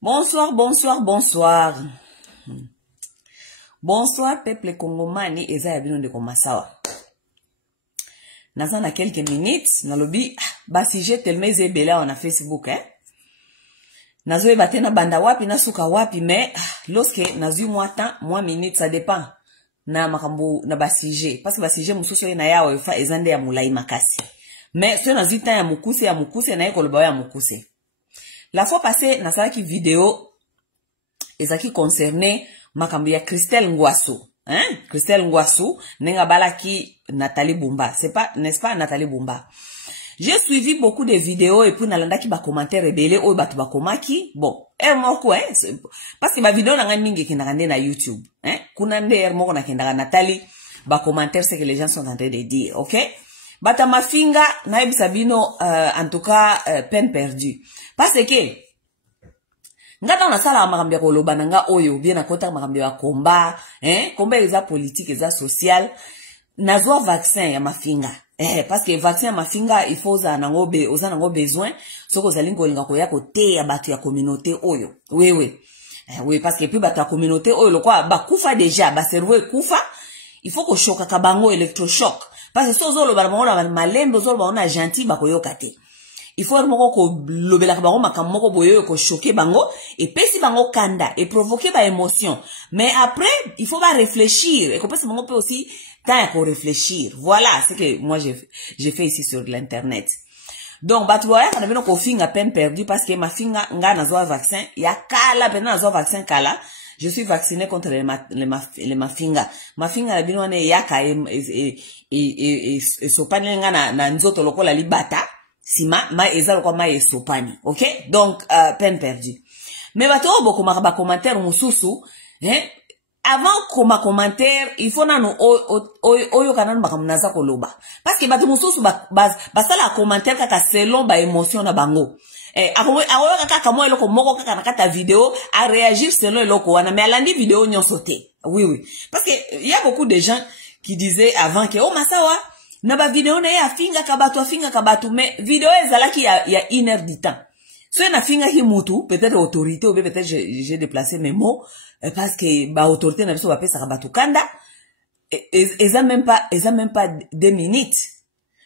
Bonsoir, bonsoir, bonsoir. Bonsoir, peuple congomani, eza ya bino de komasawa. Naza na quelques minutes, na lobi, ba sujet tellement zebela na Facebook, Nazo ebate na banda wapi, na suka wapi, mais, lorsque nazu moi temps, moi minutes, ça dépend. Na makambo, na ba sujet. Parce que ba sujet mususo na yawa, yofa ezande ya mulai makasi. Mais, so nazu temps ya mukuse, na ekoloba ya mukuse. La fois passée, na sala ki vidéo, ezaki concerné makambo ya Christelle Ngwasu. Christelle Ngwasu, nenga bala ki Nathalie Bumba. C'est pas, n'est-ce pas, Nathalie Bumba? J'ai suivi beaucoup de vidéos et puis nalanda ki ba commentaire rebelle ou batu ba komaki. Bon, moko parce que ba vidéo nanga mingi ki nakande na YouTube, kuna nde moko na kendaka Nathalie ba commentaire c'est que les gens sont en train de dire, OK? Bata mafinga na ebisa bino en tout cas peine perdue. Parce que ngata na sala makambo ya koloba nanga oyo bien na kota makambo ya combat, combat eza politique eza social. Nazwa vaccin ya mafinga. Parce que vaccin ya mafinga il faut oza nango besoin soko zalingo linga ko ya kote ya batu ya communauté oyo. Oui. Oui, parce que puis batu ya communauté oyo lokwa ba kufa déjà, ba cerveau kufa, il faut ko choka ka bango électrochoc. Parce que so zo lo ba bango na malembo zo lo ba na gentil ba koyoka te. Il faut moko ko lobela ka bango makambo moko boyo ko choquer bango et pesi bango kanda et provoquer ba émotion. Mais après, il faut pas réfléchir et ko pesi bango peut aussi temps pour réfléchir. Voilà ce que moi j'ai fait ici sur l'internet. Donc batu waya kana bino ko finga peine perdue parce que ma finga nga nazo vaccin ya kala pena nazo vaccin kala. Je suis vacciné contre les mafinga. Mafinga la bino ne yaka et sopani nga na nzoto lokola libata. Sima ma ezalo kwa ma esopani. OK? Donc peine perdue. Mais bato beaucoup ma commentaire mususu, avant koma commentaire, il faut na no oyo kananu bakamunaza koloba. Parce que bato mususu basala commentaire kaka selon ba émotion na bango. Awoyo kaka mo eloko moko kaka na kata vidéo à réagir selon eloko wana mais alandi vidéo nyonso te. Oui. Parce que il y a beaucoup de gens qui disaient avant que oh masawa na ba vidéo na ya finga kabatu mais vidéo ezalaki ya 1 heure du temps. So na finga ki mutu peut-être autorité ou peut-être j'ai déplacé mes mots parce que ba autorité na biso ba pesa kabatu kanda eza même pas 2 minutes.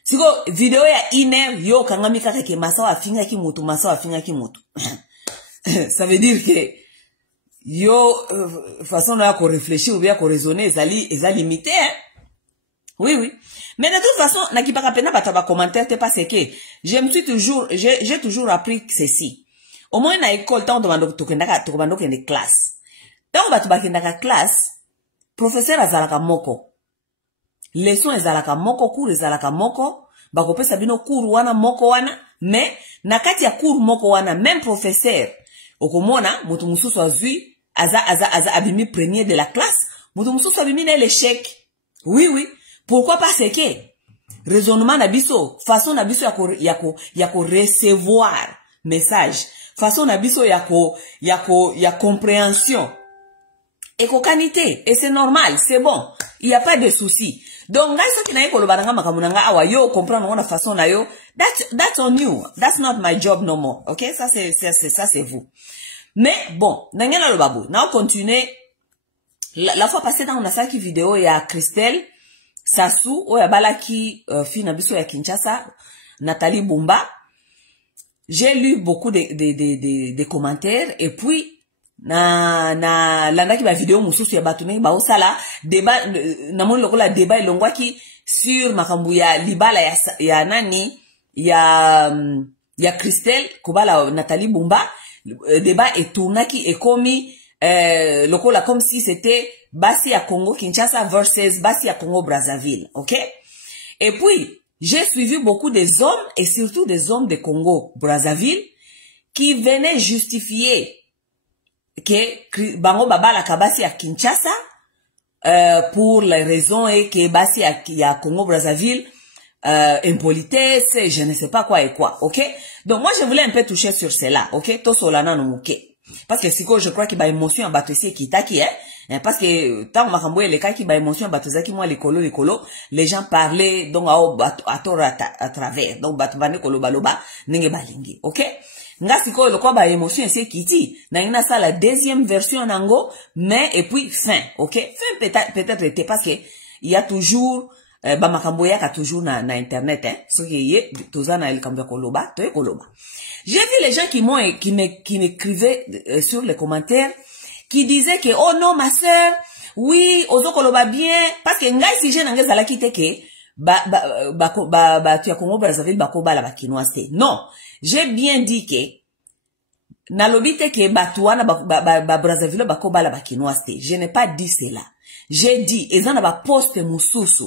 Siko vidéo ya 1 heure yo kangami kaka ke masawa finga ki mutu. Ça veut dire que yo façon na ko réfléchir ou bien ko raisonner eza limité, Oui. Mais de toute façon, na ki baka pena bataba commentaire te parce que j'ai toujours appris ceci. Au moins na école tant to kenda classe. Tant bataba kenda classe, professeur azalaka moko. Leçon ezalaka moko, cours ezalaka moko, bako pesa bino cours wana moko wana, mais na kati ya cours moko wana même professeur okomona mutu mususu azui aza abimi premier de la classe, mutu mususu abimi na l'échec. Oui. Pourquoi? Parce que raisonnement na biso, façon na biso ya ko recevoir message, façon na biso ya compréhension et qualité, et c'est normal, c'est bon, il y a pas de souci. Donc là ce qui na ekolo bananga makamunanga awa yo comprendre on façon na yo, that's on you, that's not my job no more. OK, ça c'est vous. Mais bon, nangena lo babu, na on continue. La fois passée dans on a ça qui vidéo ya Christelle Sassou oya balaki fi na biso ya Kinshasa Nathalie Bumba. J'ai lu beaucoup de commentaires et puis na landaki ba vidéo mususu ya batu ba osala débat na moni lokola débat elongwaki sur makambu ya libala ya nani ya Christelle kobala Nathalie Bumba. Débat etournaki ekomi lokola comme si c'était Basi à Congo Kinshasa versus Basi à Congo Brazzaville, OK? Et puis, j'ai suivi beaucoup des hommes et surtout des hommes de Congo Brazzaville qui venaient justifier que Bango Baba la Kabasi à Kinshasa pour les raisons et que Basi à Congo Brazzaville impolitesse, je ne sais pas quoi et quoi, OK? Donc moi je voulais un peu toucher sur cela, OK? To solana no muke. Parce que si je crois que ba émotion a battu ici qui taki, Parce que tant que les cas qui ba émotion batozaki moi les colo les gens parlaient donc à travers donc batubane kolo baloba ninge balingi. OK? Nga siko le quoi ba émotion c'est kiti na ina ça la deuxième version nango mais et puis fin. OK? Fin peut-être était parce que il y a toujours ba makambo ya ka toujours na internet hein ce qui est tozana el kamba koloba to koloba. J'ai vu les gens qui m'écrivaient sur les commentaires qui disaient que oh non ma sœur oui ozo koloba bien parce que ngai si je nangeza la kiteke tu as Congo Brazzaville bakoba la bakinoise. Non, j'ai bien dit que nalobite ke batuana Brazzaville bakoba la bakinoise. Je n'ai pas dit cela. J'ai dit ezana ba poste mususu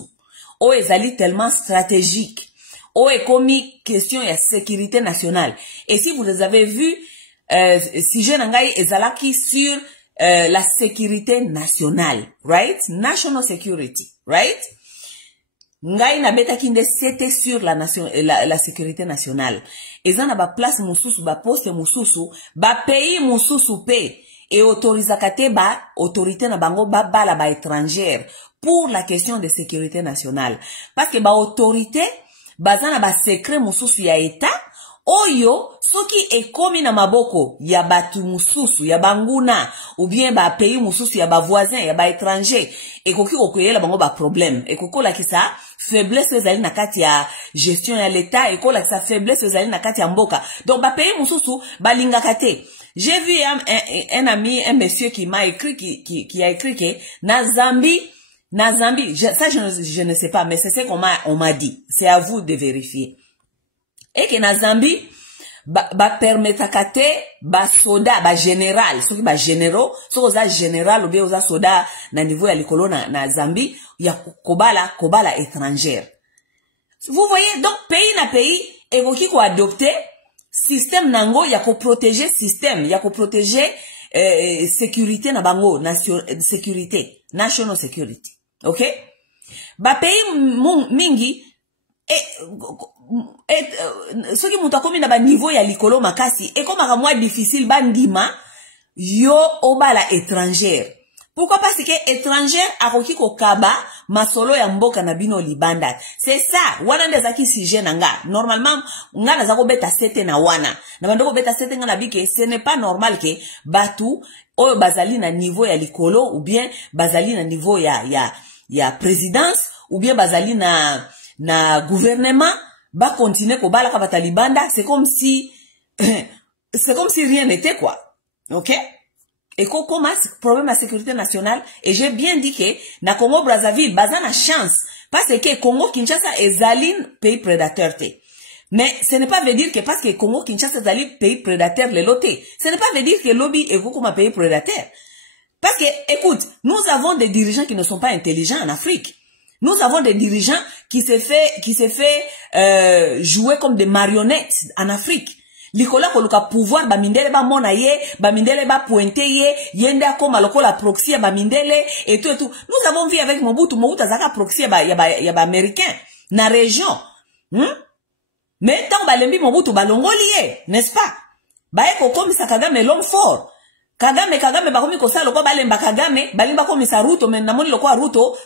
o ezali tellement stratégique. O est commis question ya sécurité nationale. Et si vous les avez vus, si je n'engaye ezalaki sur la sécurité nationale, right? National security, right? Ngai na beta kinde c'était sur la sécurité nationale. Ezana ba place mususu, ba poste mususu, ba pays mususu pe et autorisakate ba autorité na bango ba bala ba étrangère pour la question de sécurité nationale. Parce que ba autorité bazana ba secret mususu ya eta oyo soki ekomi na maboko ya batu mususu ya banguna ou bien ba pays mususu ya ba voisin ya ba étranger ekoki kokoyela bango ba problème ekokola kisa faiblesse ezali na kati ya gestion ya l'état ekola kisa faiblesse ezali na kati ya mboka donc ba pays mususu balingaka te. J'ai vu un ami, un monsieur qui m'a écrit qui a écrit que na Zambie, ça je ne sais pas, mais c'est ce qu'on m'a dit. C'est à vous de vérifier. Et que na Zambie, ba permetaka te ba soda, ba général, ceux qui ba généraux, ceux qui ont général ou bien oza soda na niveau ya likolo na Zambie, ya kobala étrangère. Vous voyez, donc pays na pays, ekoki ko adopter système nango ya ko protéger système, ya ko protéger sécurité na bango, sécurité, national security. OK? Ba pays mingi ce qui muta komi na ba niveau ya likolo makasi et comme à moi difficile bandima yo obala étrangère. Pourquoi? Parce que étrangère akoki ko kaba masolo ya mboka na bino libanda. C'est ça. Wana ndezaki sujet nanga. Normalement nga nazako beta sete na wana. Na bandoko beta sete nga na bike ce n'est pas normal que batu oyo bazali na niveau ya likolo ou bien bazali na niveau ya présidence ou bien bazali na gouvernement ba continuer ko bala ka batalibanda. C'est comme si rien n'était quoi. OK? Et comme problème à sécurité nationale, et j'ai bien dit que na Congo Brazzaville, bazana chance, parce que Congo Kinshasa est zaline pays prédateur te. Mais ce n'est pas veut dire que parce que Congo Kinshasa est zaline pays prédateur le loté. Ce n'est pas veut dire que lobby est comme un pays prédateur. Parce que, écoute, nous avons des dirigeants qui ne sont pas intelligents en Afrique. Nous avons des dirigeants qui se fait jouer comme des marionnettes en Afrique. Likola koluka pouvoir ba mindele ba mona ye, ba mindele ba pointer ye, yenda koma lokola proxy ba mindele et tout et tout. Nous avons vu avec Mobutu azaka proxy ya ba américain na région. Mais tant ba lembi Mobutu ba longoli, n'est-ce pas? Ba eko komisa Kagame l'homme fort. Kagame ba komi ko sa lokwa ba lemba Kagame, ba lemba komisa Ruto mais namoni lokwa Ruto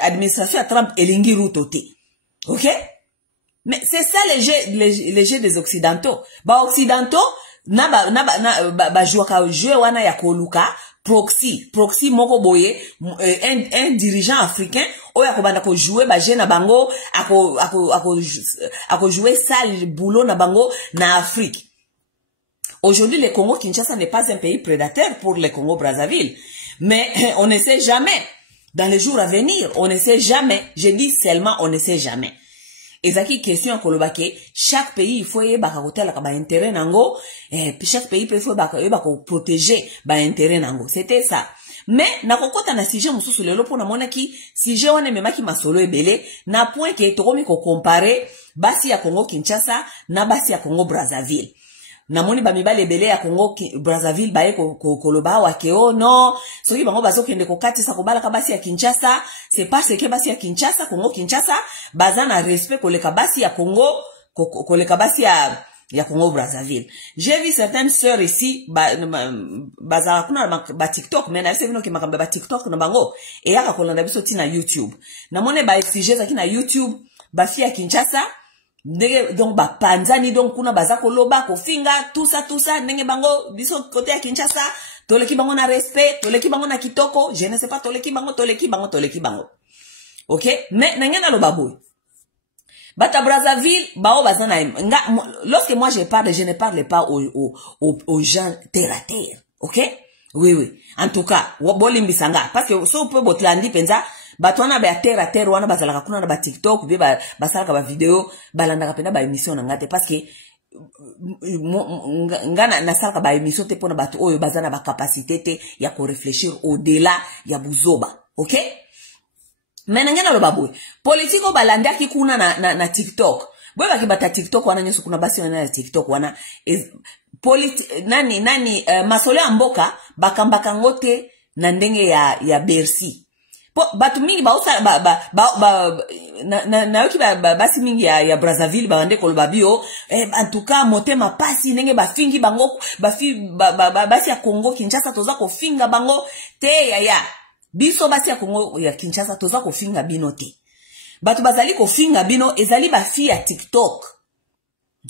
administration à Trump elingi Ruto te. OK? Mais c'est ça les jeux des occidentaux. Ba occidentaux ba jouaka jeu wana ya koluka proxy moko boye un dirigeant africain oya ko banda ko jouer ba jeu na bango ako jouer sale boulot na bango na Afrique. Aujourd'hui le Congo Kinshasa n'est pas un pays prédateur pour le Congo Brazzaville, mais on ne sait jamais dans les jours à venir, on ne sait jamais, je dis seulement on ne sait jamais. Et ça qui question à kolobake, chaque pays il faut y ba hotel ka ba intérêt nango et puis chaque pays il faut ba protéger ba intérêt nango. C'était ça. Mais na kokota na sujet mususu lelo pona mona ki sujet wana memaki masolo ebele na point que tokomi ko comparer basi ya Congo Kinshasa na basi ya Congo Brazzaville. Namoni ba mibale ebele ya Congo Brazzaville bae koloba wa keo no soki bango bazo kende ko katisa ko bala ka basi ya Kinshasa, c'est parce que basi ya Kinshasa Congo Kinshasa bazana respect koleka basi ya Congo koleka basi ya Congo Brazzaville. J'ai vu certaines sœurs ici baza kuna ba TikTok mais na se vino ki makambe ba TikTok na bango et yaka kolanda biso ti na YouTube. Na mone ba exige za ki na YouTube ba fi ya Kinshasa ndenge donc ba panzani donc kuna baza koloba ko finga tout ça ndenge bango biso côté ya Kinshasa toleki bango na respect, toleki bango na kitoko, je ne sais pas toleki bango. OK? Mais nangena lo baboy. Bata Brazzaville, bao bazana lorsque moi je ne parle pas aux gens terre à terre. OK? Oui. En tout cas, bolimbi sanga parce que so peut botlandi penza batwana ba terre à terre wana bazalaka kuna na ba TikTok be basalaka ba vidéo balandaka pena ba émission na ngate parce que ngana nasalaka ba émission te pona bato oyo bazana ba capacité te ya ko réfléchir au-delà ya buzoba. OK? Menangena lo baboy. Politiko balandaki kuna na TikTok. Bwe bakibata TikTok wana nyoso kuna basi wana TikTok wana masolo ya mboka bakambaka ngote na ndenge ya Bercy. Batu mingi basi mingi ya Brazzaville bande koloba bio en tout cas motema pasi ndenge bafingi bango basi ya Congo Kinshasa toza ko finga bango te ya biso basi ya Congo ya Kinshasa toza ko finga bino te. Batu bazali ko finga bino ezali bafi ya TikTok.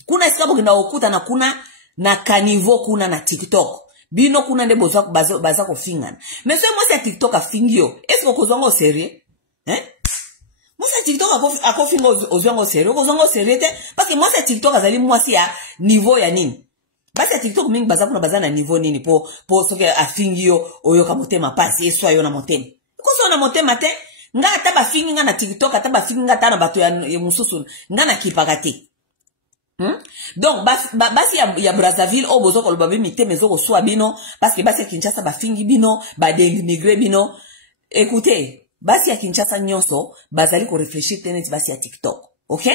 Kuna esikabu kina okuta na kuna na kanivo kuna na TikTok. Bino kuna nde baza ko finga. Mais c'est moi c'est TikTok a fingio. Est-ce que kozongo sérieux? Hein? Moi c'est TikTok a fingo ozongo sérieux. Kozongo sérieux te parce que moi c'est TikTok azali moi si ya niveau ya nini. Basi TikTok mingi baza kuna baza na niveau nini po soke afingio oyoka motema pasi eswa yo na motema. Koso na motema te nga ataba fingi nga na TikTok ataba fingi nga ta na bato ya mususu nga na kipaka te. Donc basi ya Brazzaville o bozo koloba be miteme zo ko swa bino parce que basi ya Kinshasa ba fingi bino ba dénigrer bino. Écoutez, basi ya Kinshasa nyonso bazali ko réfléchir tenet basi ya TikTok. OK?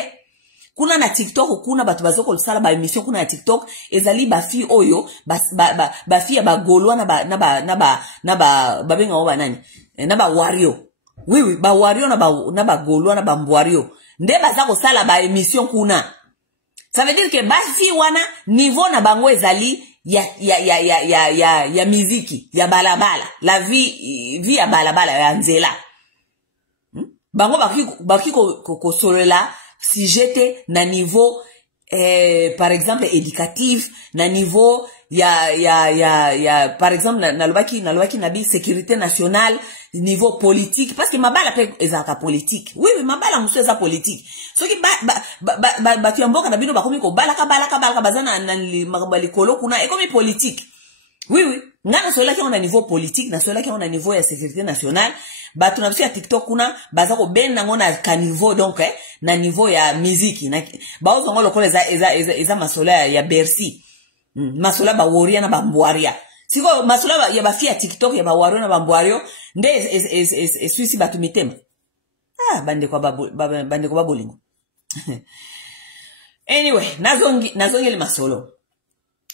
Kuna na TikTok kuna batu bazoko sala ba émission kuna na TikTok ezali ba fi oyo ba fi ya ba golwa na ba benga oba nani na ba wario. Oui ba wario na ba golwa na ba mbwario nde bazako sala ba émission kuna. Ça veut dire que ba fi wana niveau na bango ezali ya muziki ya balabala la vie ya balabala ya nzela. Bango baki ko solola si j'étais na niveau par exemple éducatif na niveau par exemple na lobaki nabi sécurité nationale niveau politique parce que mabala pe ezaka politique. Oui mabala musu eza politique. So ki ba tu mboka na bino bakomi ko balaka bazana na makabali kolo kuna ekomi politique. Oui ngana sola ki on a niveau politique na sola ki on a niveau ya sécurité nationale. Batu na biso ya TikTok kuna baza ko benda ngona ka niveau donc na niveau ya musique na baozo ngolo kola eza masola ya Bercy. Masola ba woria na ba mbwaria. Siko masola ya ba fi ya TikTok ya ba wario na ba mbwario nde suisi batu mitema. Bande kwa babolingo. Anyway, nazongeli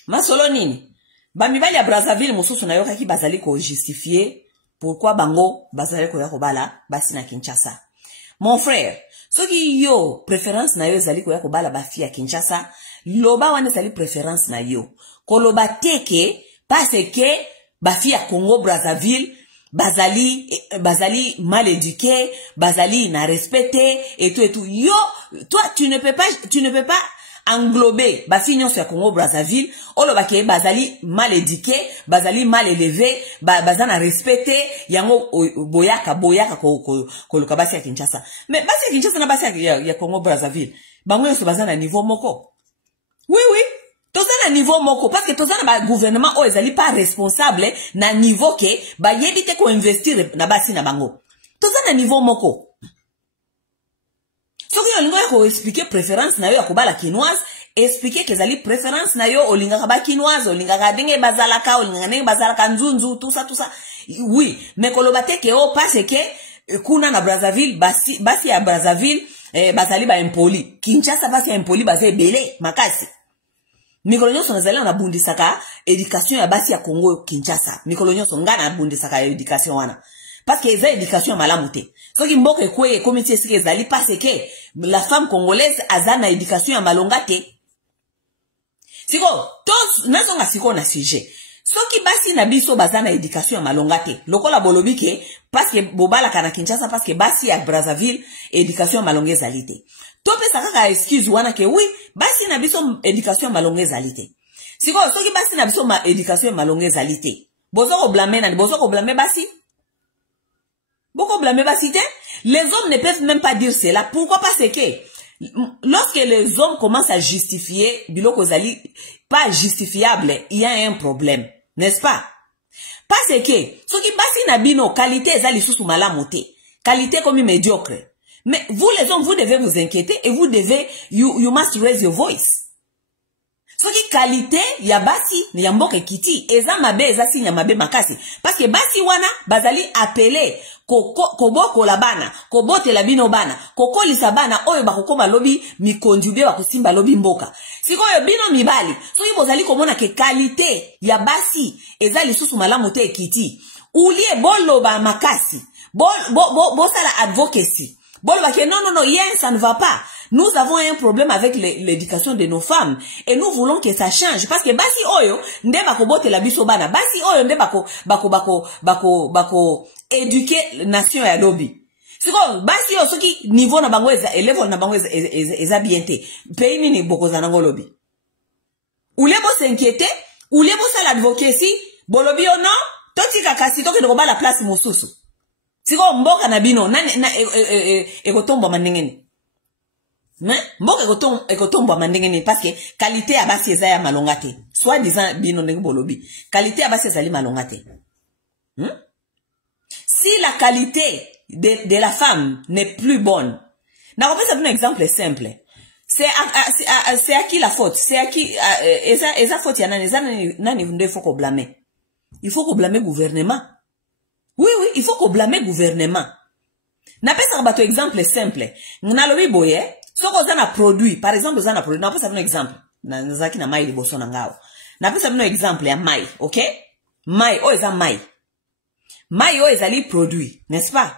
masolo nini? Bamibali ya Brazzaville mususu na yoka ki bazali ko justifier pourquoi bango bazali ko ya kobala basi na Kinshasa. Mon frère, soki yo préférence na yo ezali ko ya kobala bafi ya Kinshasa, loba wana ezali préférence na yo. Koloba teke parce que bafi ya Congo Brazzaville bazali mal éduqué, bazali na respecté et tout. Yo, toi tu ne peux pas englober bafi nyonso ya Congo Brazzaville oloba ke bazali mal éduqué, bazali mal élevé, bazana respecté yango boyaka ko luka basi ya Kinshasa. Mais basi ya Kinshasa na basi ya Congo Brazzaville bango nyonso bazana niveau moko. Oui tozana niveau moko parce que tozana ba gouvernement o ezali pas responsable na niveau ke ba yebite ko investir na basi na bango. Tozana niveau moko. Soki olingo ya ko expliquer préférence na yo ya kobala kinoise, expliquer que ezali préférence na yo olinga ba kinoise, olinga ka ndenge bazalaka, olinga ndenge bazalaka nzunzu, tout ça. Oui, mais koloba te ke o parce que kuna na Brazzaville basi ya Brazzaville bazali ba impoli. Kinshasa basi ya impoli bazali belé makasi. Mikolo nyonso nazali na bundisaka éducation ya basi ya Congo Kinshasa. Mikolo nyonso ngana bundisaka éducation wana. Parce que eza éducation ya malamu te. Soki mboka ekwe komiti esike ezali parce que la femme congolaise aza na éducation ya malonga te. Siko, tous, nazonga siko na sujet. Soki basi na biso bazana éducation malonga te. Lokola bolobi ke, parce que bobala kana Kinshasa, parce que basi à Brazzaville, éducation malonga ezalite. Tope sakaka excuse wana ke oui, basi na biso éducation malonga ezalite. Siko, soki basi na biso éducation malonga ezalite. Bozo ko blâmer na, bozo ko blâmer basi. Boko blâmer basi te. Les hommes ne peuvent même pas dire cela. Pourquoi? Parce que lorsque les hommes commencent à justifier, biloko zali, pas justifiable, il y a un problème. N'est-ce pas? Parce que, ce qui passe na bino, qualité ezali sous malamu te. Qualité comme médiocre. Mais vous les hommes, vous devez vous inquiéter et vous devez, you must raise your voice. Ce qui qualité, ya basi, ya mboke kiti, eza mabe, eza si mabe makasi. Parce que basi wana, bazali appelé, koboko la bana, kobote la bino bana, kokolisa bana, oyo bakokoma lobi, mikondube bakusimba lobi mboka. Siko yo bino mibali, so yi bozali komona ke qualité, ya basi, eza lisusu malamu te kiti. Ulie bolo ba makasi, sala advocacy. Bolo ba ke non, yen, ça ne va pas. Nous avons un problème avec l'éducation de nos femmes. Et nous voulons que ça change. Parce que basi oyo, nde bako bote la biso bana. Basi oyo, nde bako éduquer nation ya dobi. Siko, basi oyo, soki niveau na bango level na bango eza bien te. Pays nini boko zanango lobi. Ou lebo s'inquiéter, ou lebo sa l'advocacy, bolobi o non, toti kakasi, toki de la place mosusu. Siko, mboka na bino, ekotombo manengeni. Mboka ekotombo manengeni, parce que qualité ya basi eza ya malongate. Soit disant bino ndenge bolobi. Qualité ya basi ezali malongate. Si la qualité de la femme n'est plus bonne, n'a pas un exemple simple. C'est à qui la faute? C'est à qui, eza faute ya nani il faut qu'on blâme. Il faut qu'on blâme le gouvernement. Oui, il faut qu'on blâme le gouvernement. N'a pas un exemple simple. N'alobi boye, so ko zana produit, par exemple zana produit, n'a pas un exemple. Nazaki na mai liboso na ngao. N'a pas un exemple ya mai, OK? Mai, eza mai. Mai oyo ezali produit, n'est-ce pas?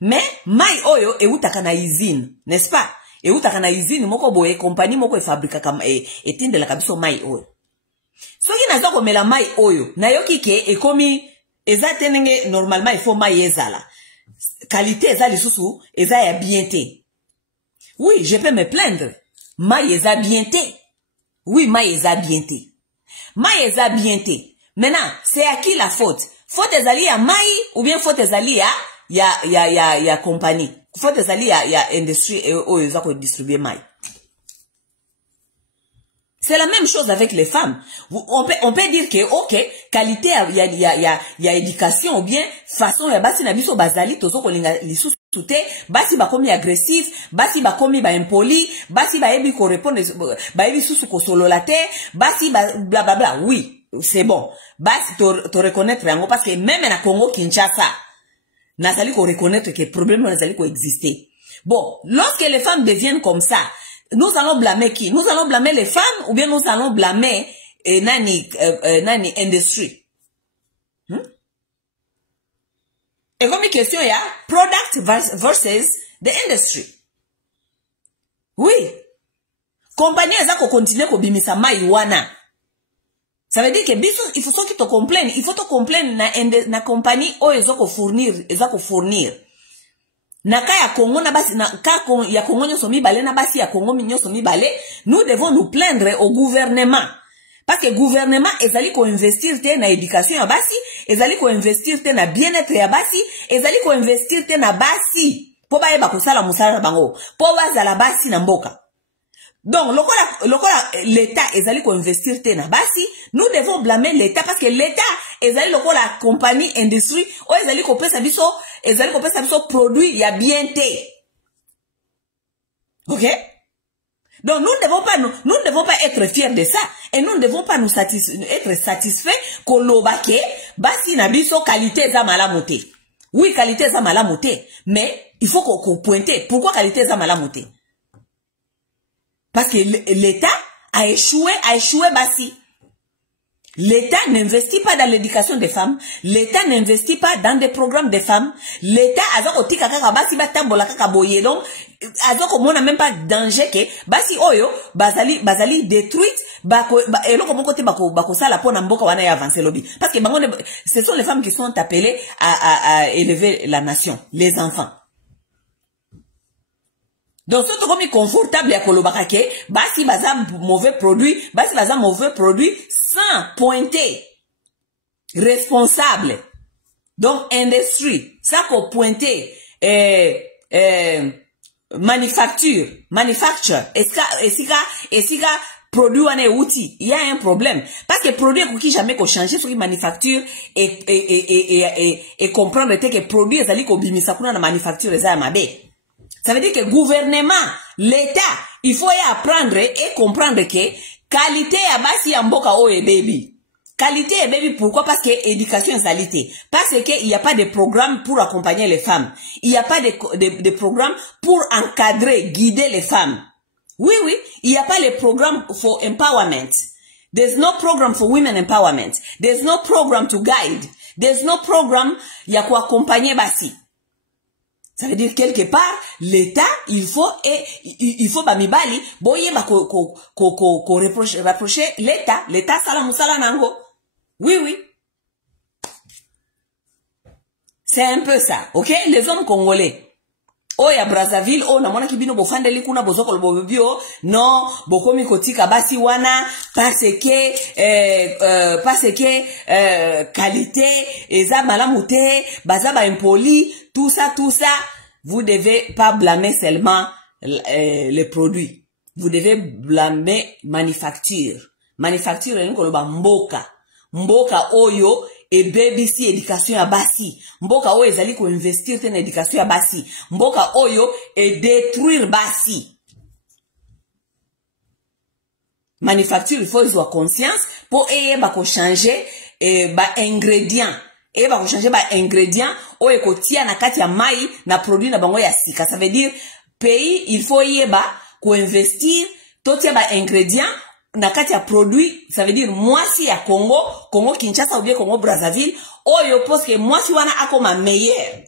Mais mai oyo eutaka na usine, n'est-ce pas? Eutaka na usine moko boye compagnie moko e fabrika kama etindela kabiso mai oyo. Soki nazo komela mai oyo, nayoki ke ekomi eza tenenge normalement il faut mai ezala. Qualité eza lisusu eza ya bien te. Oui, je peux me plaindre. Mai eza bien te. Oui, mai eza bien te. Mai eza bien te. Maintenant, c'est à qui la faute? Faute ezali ya mai ou bien faute ezali ya compagnie. Faute ezali ya industrie oyo eza ko distribuer mai. C'est la même chose avec les femmes. On peut dire que, ok, qualité, il y a éducation ou bien façon, ya basi na biso bazali, tozo kolinga lisusu te, basi ba komi agressif, basi ba komi ba impoli, basi ba ebi ko répondre, ba ebi susu ko solola te, basi ba bla bla bla. Oui, c'est bon. Basi to reconnaître yango parce que même na Congo Kinshasa, nazali ko reconnaître que problème nazali ko exister. Bon, lorsque les femmes deviennent comme ça, nous allons blâmer qui? Nous allons blâmer les femmes ou bien nous allons blâmer nani industrie. Et comme une question, il y a product versus the industry. Oui. Compagnie, ça qu'on continue qu'on bimisa maïwana. Ça veut dire que il faut qu'ils te complainent. Il faut te complaindre na compagnie où ils ont fournir. Naka ya Congo na basi na ka ya Congo nyoso mibale na basi ya Congo nyoso mibale, nous devons nous plaindre au gouvernement. Parce que le gouvernement ezali ko investir te na éducation ya basi, ezali ko investir te na bien-être ya basi, ezali ko investir te na basi. Po ba yeba kusala musala bango, po bazala basi na mboka. Donc lokola l'État ezali ko investir te na basi, nous devons blâmer l'État parce que l'État ezali lokola compagnie industrie o ezali ko pesa biso produit ya bien te. OK? Donc nous ne devons pas être fiers de ça et nous ne devons pas être satisfaits kolobake basi na biso qualité za malamu te. Oui, qualité za malamu te, mais il faut qu'on pointe pourquoi qualité za malamu te. Parce que l'État a échoué basi. L'État n'investit pas dans l'éducation des femmes. L'État n'investit pas dans des programmes des femmes. L'État a otika kaka basi batambola kaka boye donc azoko mona même pas danger que basi oyo bazali détruite eloko moko te bako sala pona mboka wana ya avancer lobby parce que bango ce sont les femmes qui sont appelées à élever la nation, les enfants. Donc, c'est comme confortable à kolobaka ke, basi baza mauvais produit sans pointer. Responsable. Donc, industrie. Ça qu'on pointer, manufacture. Est-ce produit ou un outil, il y a un problème. Parce que produit qui jamais qu'on change sur une manufacture et comprendre que produit est allé qu'on bimisa kuna na manufacture les mabe. Ça veut dire que gouvernement, l'État, il faut y apprendre et comprendre que qualité à basi ya mboka oye baby. Qualité et baby pourquoi? Parce que éducation est qualité. Parce qu'il n'y a pas de programme pour accompagner les femmes. Il n'y a pas de programme pour encadrer, guider les femmes. Oui, il n'y a pas le programme for empowerment. There's no program for women empowerment. There's no program to guide. There's no program ya ko accompagner basi. Ça veut dire quelque part, l'État, il faut bamibali, boye ba rapprocher l'État sala musala nango. Oui. C'est un peu ça, ok? Les hommes congolais. Oh ya Brazzaville, oh na mwana kibino bofande likuna bozoko lobobio, non, bokomi kotika basi wana, parce que, qualité, eza malamute, baza ba impoli, tout ça, vous devez pas blâmer seulement les produits. Vous devez blâmer manufacture. Manufacture, mboka oyo, et baby si éducation ya basi. Mboka oyo ezali ko investir ten éducation ya basi. Mboka oyo et détruire basi. Manufacture, il faut avoir conscience pour ko changer ba ingrédients. Ba ko changer ba ingrédients oyo ko tia na kati ya mai na produit na bango ya sika. Ça veut dire pays il faut ko investir totia ba ingrédients na kati ya produit, ça veut dire mwasi ya Congo Kinshasa ou bien Congo Brazzaville, oyo parce que mwasi wana akoma meilleur.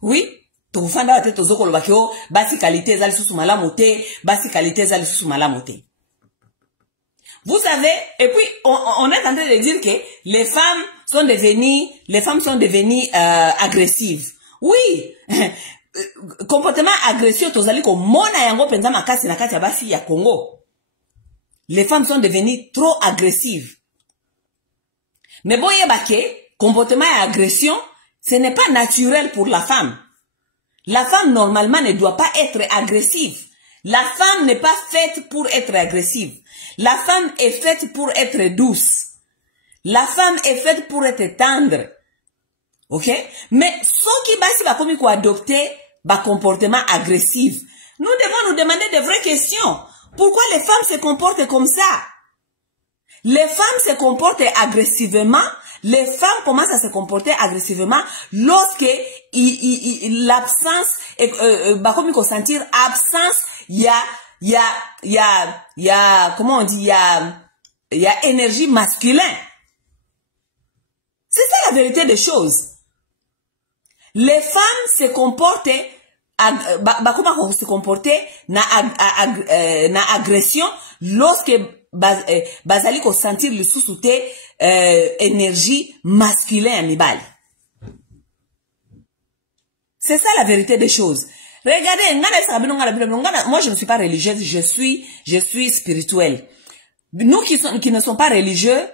Oui, to fanda wate to zoko lobakio, basi qualité zali susu malamu te, basi qualité zali susu malamu te. Vous savez, et puis on est en train de dire que les femmes sont devenues agressives. Oui. Comportement agressif tozali ko mona yango penza makasi na kati ya basi ya Congo. Les femmes sont devenues trop agressives. Mais bon, comportement et agression, ce n'est pas naturel pour la femme. La femme, normalement, ne doit pas être agressive. La femme n'est pas faite pour être agressive. La femme est faite pour être douce. La femme est faite pour être tendre. Ok? Mais ceux qui va comme adopter un comportement agressif, nous devons nous demander de vraies questions. Pourquoi les femmes se comportent comme ça? Les femmes se comportent agressivement. Les femmes commencent à se comporter agressivement lorsque l'absence, comme il faut sentir absence, il y a, comment on dit, il y a énergie masculine. C'est ça la vérité des choses. Les femmes se comportent comment se comporter na agression lorsque bazali ko sentir le sous-souté énergie masculin mibali. C'est ça la vérité des choses. Regardez, moi je ne suis pas religieuse, je suis spirituelle. Nous qui ne sont pas religieux,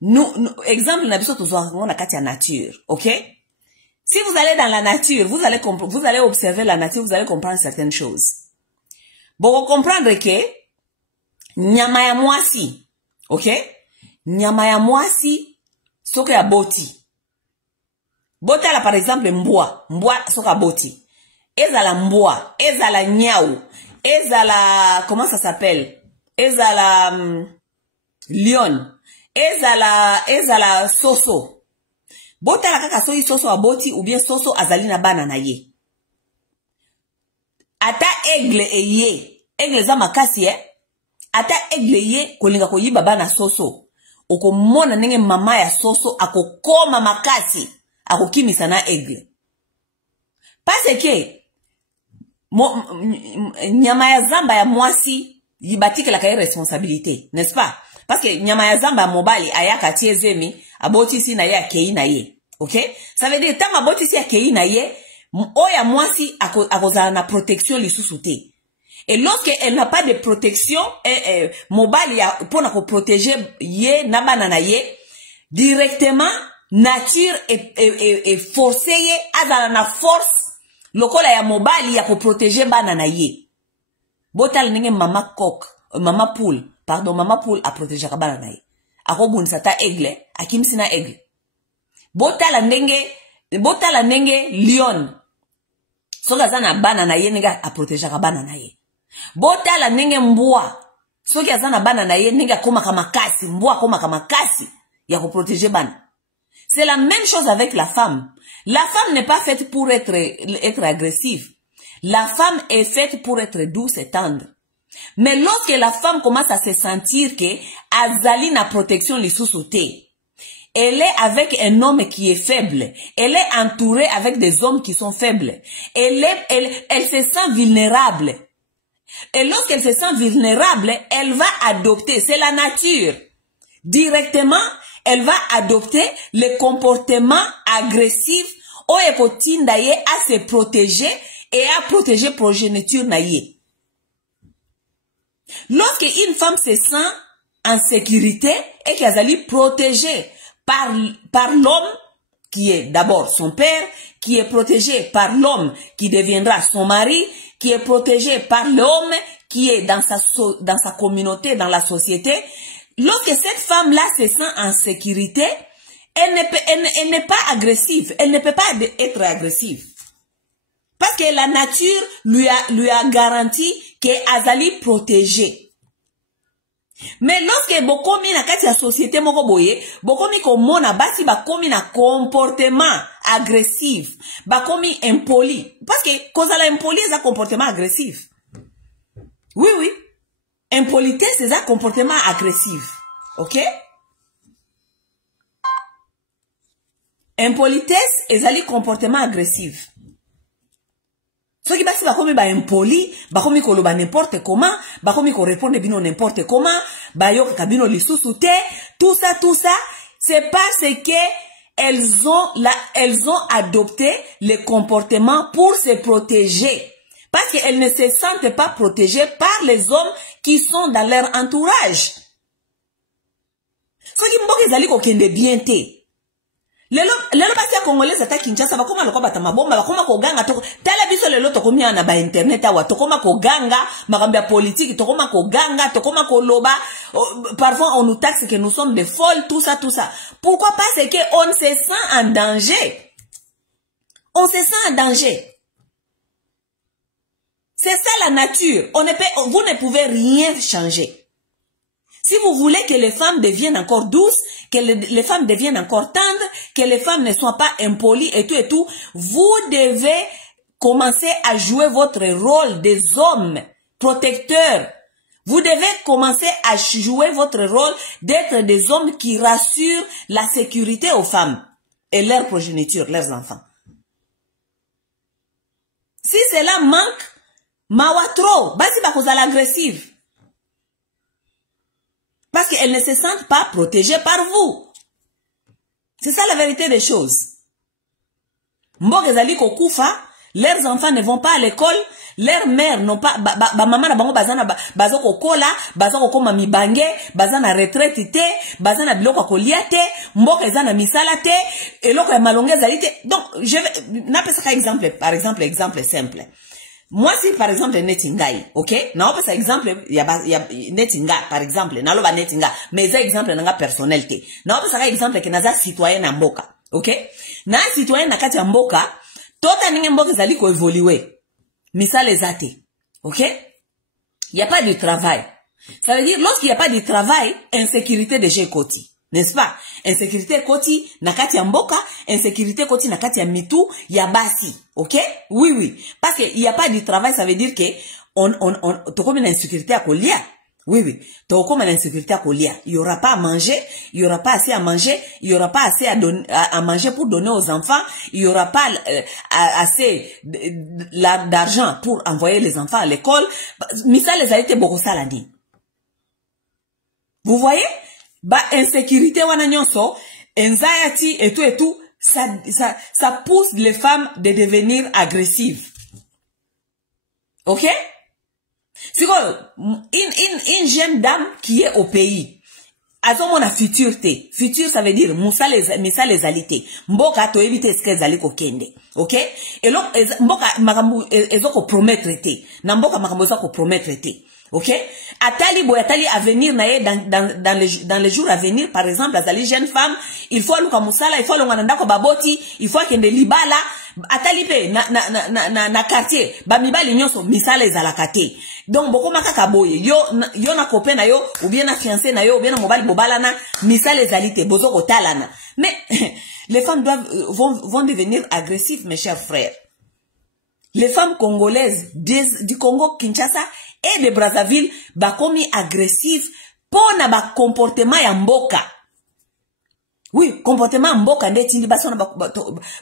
nous exemple na biso tozo na kati ya nature, OK? Si vous allez dans la nature, vous allez observer la nature, vous allez comprendre certaines choses. Bon, vous comprendre que nyama ya mwasi, ok? Nyama ya mwasi, soka ya boti. Boti ala par exemple mbwa soka boti. Ezala mbwa, ezala nyau, ezala, comment ça s'appelle? Ezala lion, ezala soso. Bota la kaka soyi soso aboti ou bien soso azali na bana na ye. Ata aigle eye. Aigle za makasi ata aigle ye kolinga koyiba bana soso okomona ndenge mama ya soso akokoma makasi akokimisa na aigle parce que nyama ya zamba ya mwasi yibatikela ka responsabilité, n'est-ce pas? Parce que nyama ya zamba mobali ayaka tiezemi abotisi na ye akei na ye. OK? Ça veut dire tant abotisi akei na ye oya mwasi akozala na protection lisusu te. Et lorsque elle n'a pas de protection mobali pour na ko protéger ye na bana na ye directement nature et forcé ye azala na force lokola ya mobali ya ko protéger bana na ye. Botal ndenge mama poule a protégé ka bana na ye. Akobunisa ta aigle, akimisi na aigle. Botala ndenge lion. Soka zana bana na ye ninga a protégé ka bana na ye. Botala ndenge mbwa. Soki azana bana na ye ninga koma kama kasi, mbwa koma kama kasi ya ko protéger bana. C'est la même chose avec la femme. La femme n'est pas faite pour être agressive. La femme est faite pour être douce et tendre. Mais lorsque la femme commence à se sentir que azali na protection lisusu te, elle est avec un homme qui est faible, elle est entourée avec des hommes qui sont faibles, elle se sent vulnérable. Et lorsqu'elle se sent vulnérable, elle va adopter, c'est la nature. Directement, elle va adopter le comportement agressif ou ekotinda ye à se protéger et à protéger progéniture na ye. Lorsque une femme se sent en sécurité et qu'elle est protégée par l'homme qui est d'abord son père, qui est protégé par l'homme qui deviendra son mari, qui est protégé par l'homme qui est dans sa communauté, dans la société, lorsque cette femme-là se sent en sécurité, elle n'est pas agressive, elle ne peut pas être agressive. Parce que la nature lui a garanti qu'elle azali protégée. Mais lorsque bokomi na kati ya société moko boye, bokomi komona basi bakomi na comportement agressif, bakomi impoli. Parce que kozala impoli c'est un comportement agressif. Oui. Impolitesse c'est un comportement agressif. OK? Impolitesse est un comportement agressif. Ce qui basi bakomi ba impoli, bakomi koloba n'importe comment, bakomi ko répondre bino n'importe comment, bayoka kabino lisusu te, tout ça, c'est parce que elles ont adopté le comportement pour se protéger. Parce qu'elles ne se sentent pas protégées par les hommes qui sont dans leur entourage. Ce qui mboka ezali ko kende bien te. Lelo basi ya Congolais ata Kinshasa bakoma lokwa batama bomba bakoma ko ganga toko tala biso lelo tokomi na ba internet awa tokoma ko ganga makambo ya politique tokoma ko ganga tokoma ko loba parfois on nous taxe que nous sommes des folles tout ça pourquoi parce que on se sent en danger. On se sent en danger. C'est ça la nature. Vous ne pouvez rien changer. Si vous voulez que les femmes deviennent encore douces, que les femmes deviennent encore tendres, que les femmes ne soient pas impolies et tout, vous devez commencer à jouer votre rôle des hommes protecteurs. Vous devez commencer à jouer votre rôle d'être des hommes qui rassurent la sécurité aux femmes et leur progéniture, leurs enfants. Si cela manque, mawatro, basi bakozala agressive. Parce qu'elles ne se sentent pas protégées par vous. C'est ça la vérité des choses. Mbogezali kokufa, leurs enfants ne vont pas à l'école, leurs mères n'ont pas, maman na bango bazana bazoko kola, bazoko koma mibange, bazana retraite te, bazana biloko kolia te, mbokezana misala te, eloko ya malonge zali te. Donc, je vais, n'appelle ça exemple simple. Moi, si par exemple, netingai, ok? Na opa sa exemple, ya netinga, par exemple, na loba netinga, mais za exemple nanga personnalité. Na opa sa exemple ke naza citoyen na mboka, ok? Na citoyen na kati ya mboka, tota ninge mboka zali ko évoluer. Misale zate, ok? Il n'y a pas de travail. Ça veut dire, lorsqu'il n'y a pas de travail, insécurité de chez Koti. N'est-ce pas? Insécurité koti nakati ya mboka, insécurité koti nakati ya mitu ya basi. OK? Oui. Parce qu'il n'y a pas de travail, ça veut dire que on comme une insécurité à colia. Oui, oui. Donc, comme l'insécurité à Kolia, il n'y aura pas à manger, il n'y aura pas assez à manger, il n'y aura pas assez à manger pour donner aux enfants, il n'y aura pas assez d'argent pour envoyer les enfants à l'école. Mais ça, les a été beaucoup ça, l'a dit. Vous voyez? Bah, insécurité, wananyonso, anxiety et tout, ça pousse les femmes de devenir agressives. Ok? C'est comme une jeune dame qui est au pays. Azo mona futur te. Futur ça veut dire misa les alités. Mboka to éviter ce qu'elles allaient kokende. OK? Et donc mboka makambu ezoko promettre te. Na mboka makambu ezoko promettre te. OK? Atali boy atali à venir nae dans les jours à venir par exemple azali jeune femme, il faut aluka musala, il faut longananda ko baboti, il faut kende libala atali pe na quartier ba mibali nyonso misala ezalaka te. Donc boko makaka boye yo na copain na yo ou bien na fiancé na yo ou bien na mobile bobalana misala ezalite bozo kotalana. Mais les femmes vont devenir agressives mes chers frères. Les femmes congolaises du Congo Kinshasa et de Brazzaville bakomi agressif pour na ba comportement ya mboka. Oui, comportement mboka ndeti basona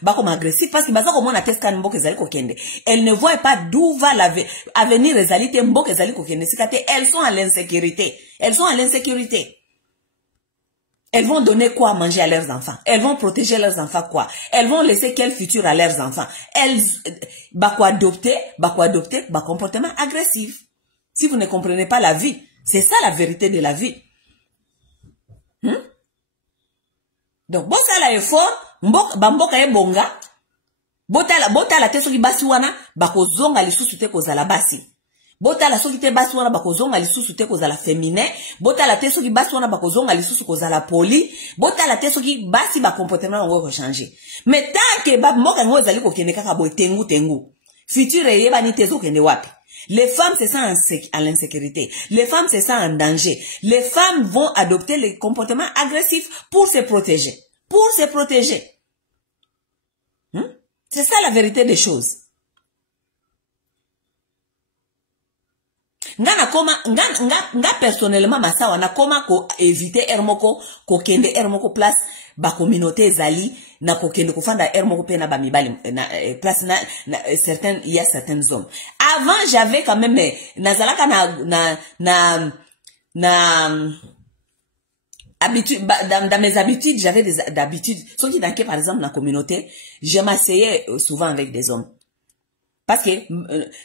bakomi agressif parce que basako mona teska mboka ezali kokende. Elles ne voient pas d'où va l'avenir ezalite mboka ezali kokende sikate, elles sont à l'insécurité. Elles sont à l'insécurité. Elles vont donner quoi à manger à leurs enfants? Elles vont protéger leurs enfants quoi? Elles vont laisser quel futur à leurs enfants? Elles adopter comportement agressif. Si vous ne comprenez pas la vie, c'est ça la vérité de la vie. Donc, bon ça la effort, mboka e bonga, bota la te soki basi wana, bako zonga lisusu te kozala basi. Bota la soki te basi wana bako zonga lisusu te kozala féminin, bota la te soki basi wana bako zonga lisusu kozala poli, bota la te soki basi ba comportement ngo ko changer. Mais tant que mboka ngo ezali ko kende kaka boy tengu. Futur eyeba ni tezo kende wapi. Les femmes se sentent à l'insécurité. Les femmes se sentent en danger. Les femmes vont adopter les comportements agressifs pour se protéger. Pour se protéger. C'est ça la vérité des choses. Nga personnellement masawa na koma ko éviter ermoko ko kende ermoko place ba communauté zali na ko kende ko fanda ermoko pe na ba mibali na place na certains il y a certains hommes. Avant j'avais quand même nazalaka na habitude dans mes habitudes j'avais des habitudes sorti dans par exemple dans la communauté je m'asseyais souvent avec des hommes. Parce que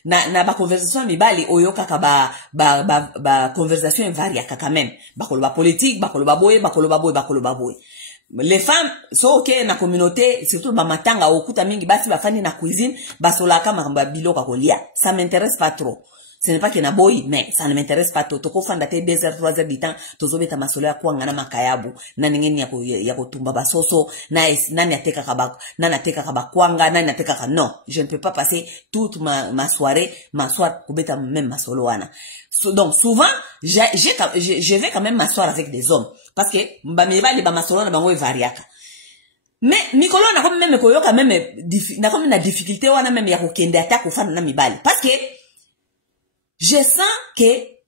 na ba conversation mibali oyo kaka ba conversation varia kaka même bakoloba politique bakoloba boye les femmes so ok na communauté surtout ba matanga okuta mingi basi bafani na cuisine basolaka makamba biloka kolia ça m'intéresse pas trop. Ce n'est pas que na boy mais ça ne m'intéresse pas trop. Toko fanda te 2 heures 3 heures du temps tozobeta masolo ya kwanga na makayabu na ningeni ya kotumba basoso nani ateka kaba kwanga nani ateka ka non, je ne peux pas passer toute ma soirée m'asseoir kubeta même masolo wana. Donc souvent je vais quand même m'asseoir avec des hommes parce que ba mibali ba masolo na bango variaka. Mais mikolo na comme même koyoka même na comme na difficulté wana même ya kokende attaque ofana na mibali parce que je sens que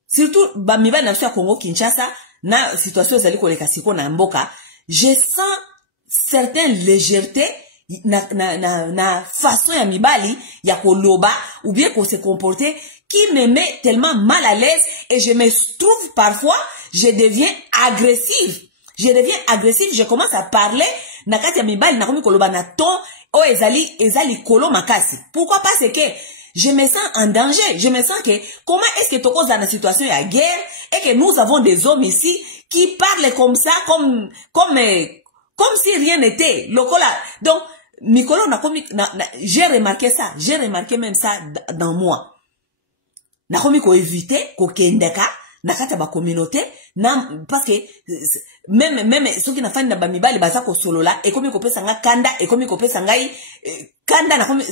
surtout ba mibali na Congo Kinshasa na situation zali koleka siko na mboka, je sens certaines légèreté na façon ya mibali ya koloba ou bien qu'on se comporter qui me met tellement mal à l'aise et je me trouve parfois je deviens agressive. Je commence à parler na kati ya mibali na komi koloba na ton o ezali kolo makasi. Pourquoi? Parce que je me sens en danger. Je me sens que comment est-ce que toko dans une situation de guerre et que nous avons des hommes ici qui parlent comme ça, comme si rien n'était. Donc, Mikolo j'ai remarqué ça. J'ai remarqué même ça dans moi. Na komi ko éviter ko kendeka na kata ba communauté parce que même ceux qui na fan na ba mibali baza ko solola et komi ko pesa nga kanda et komi ko pesa ngai kanda na komi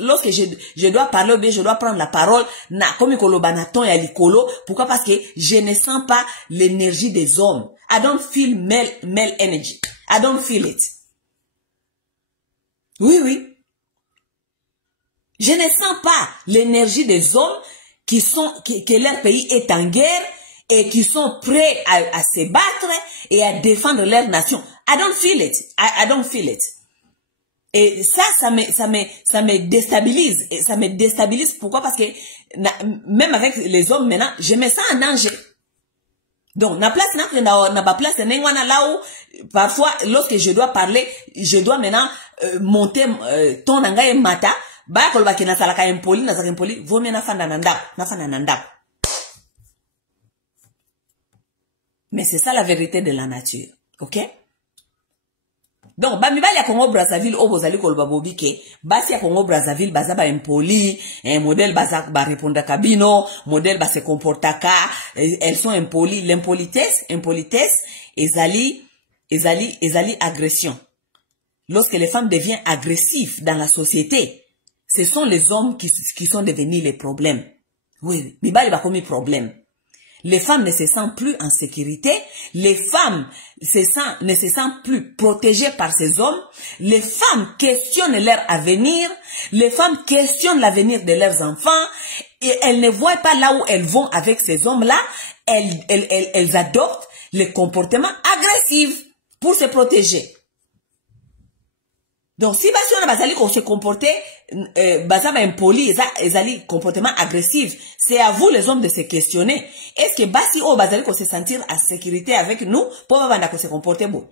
lorsque je dois parler ou bien je dois prendre la parole na komi ko loba na ton ya likolo. Pourquoi? Parce que je ne sens pas l'énergie des hommes. I don't feel male energy. I don't feel it. Oui. Je ne sens pas l'énergie des hommes que leur pays est en guerre et qui sont prêts à se battre et à défendre leur nation. I don't feel it. I don't feel it. Et ça me déstabilise. Et ça me déstabilise. Pourquoi? Parce que même avec les hommes maintenant, je me sens en danger. Donc, na place n'a pas place là où parfois lorsque je dois parler, je dois maintenant monter ton anga et mata. Ba kolba ke na salaka impoli na salaka impoli. Vaut mieux na fanda nanda. Mais c'est ça la vérité de la nature, ok? Donc, mibali ya Congo Brazzaville, obozali kolba bobi ke, basi ya Congo Brazzaville, baza ba impoli, modèle baza ba répondre kabino, modèle ba se comportaka, elles sont impolies. L'impolitesse, ezali agression. Lorsque les femmes deviennent agressives dans la société, ce sont les hommes qui sont devenus les problèmes. Oui, mibali ba komi problème. Les femmes ne se sentent plus en sécurité. Les femmes ne se sentent plus protégées par ces hommes. Les femmes questionnent leur avenir. Les femmes questionnent l'avenir de leurs enfants. Et elles ne voient pas là où elles vont avec ces hommes-là. Elles adoptent les comportements agressifs pour se protéger. Donc, si on a basali qu'on se comporter, basaba impoli, ezali comportement agressif, c'est à vous les hommes de se questionner. Est-ce que basi o basali qu'on se sentir en sécurité avec nous, pour banda qu'on se comporter bon?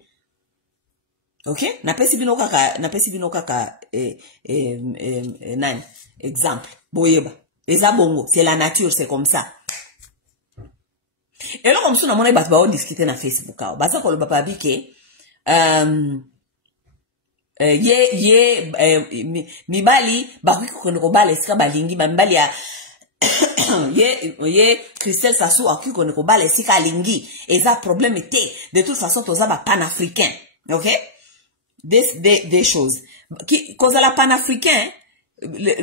Ok? Na pesi bino kaka, nani? Exemple. Boyeba. Eza bongo. C'est la nature, c'est comme ça. Et là, comme ça, on a mon on discuter na Facebook. Basa ko le papa bike, mibali bakuki ko bala esika balingi mibali ya ye Christelle Sassou akuki ko bala esika lingi eza problème te. De toute façon toza ba panafricain, OK? Des choses qui cause la panafricain,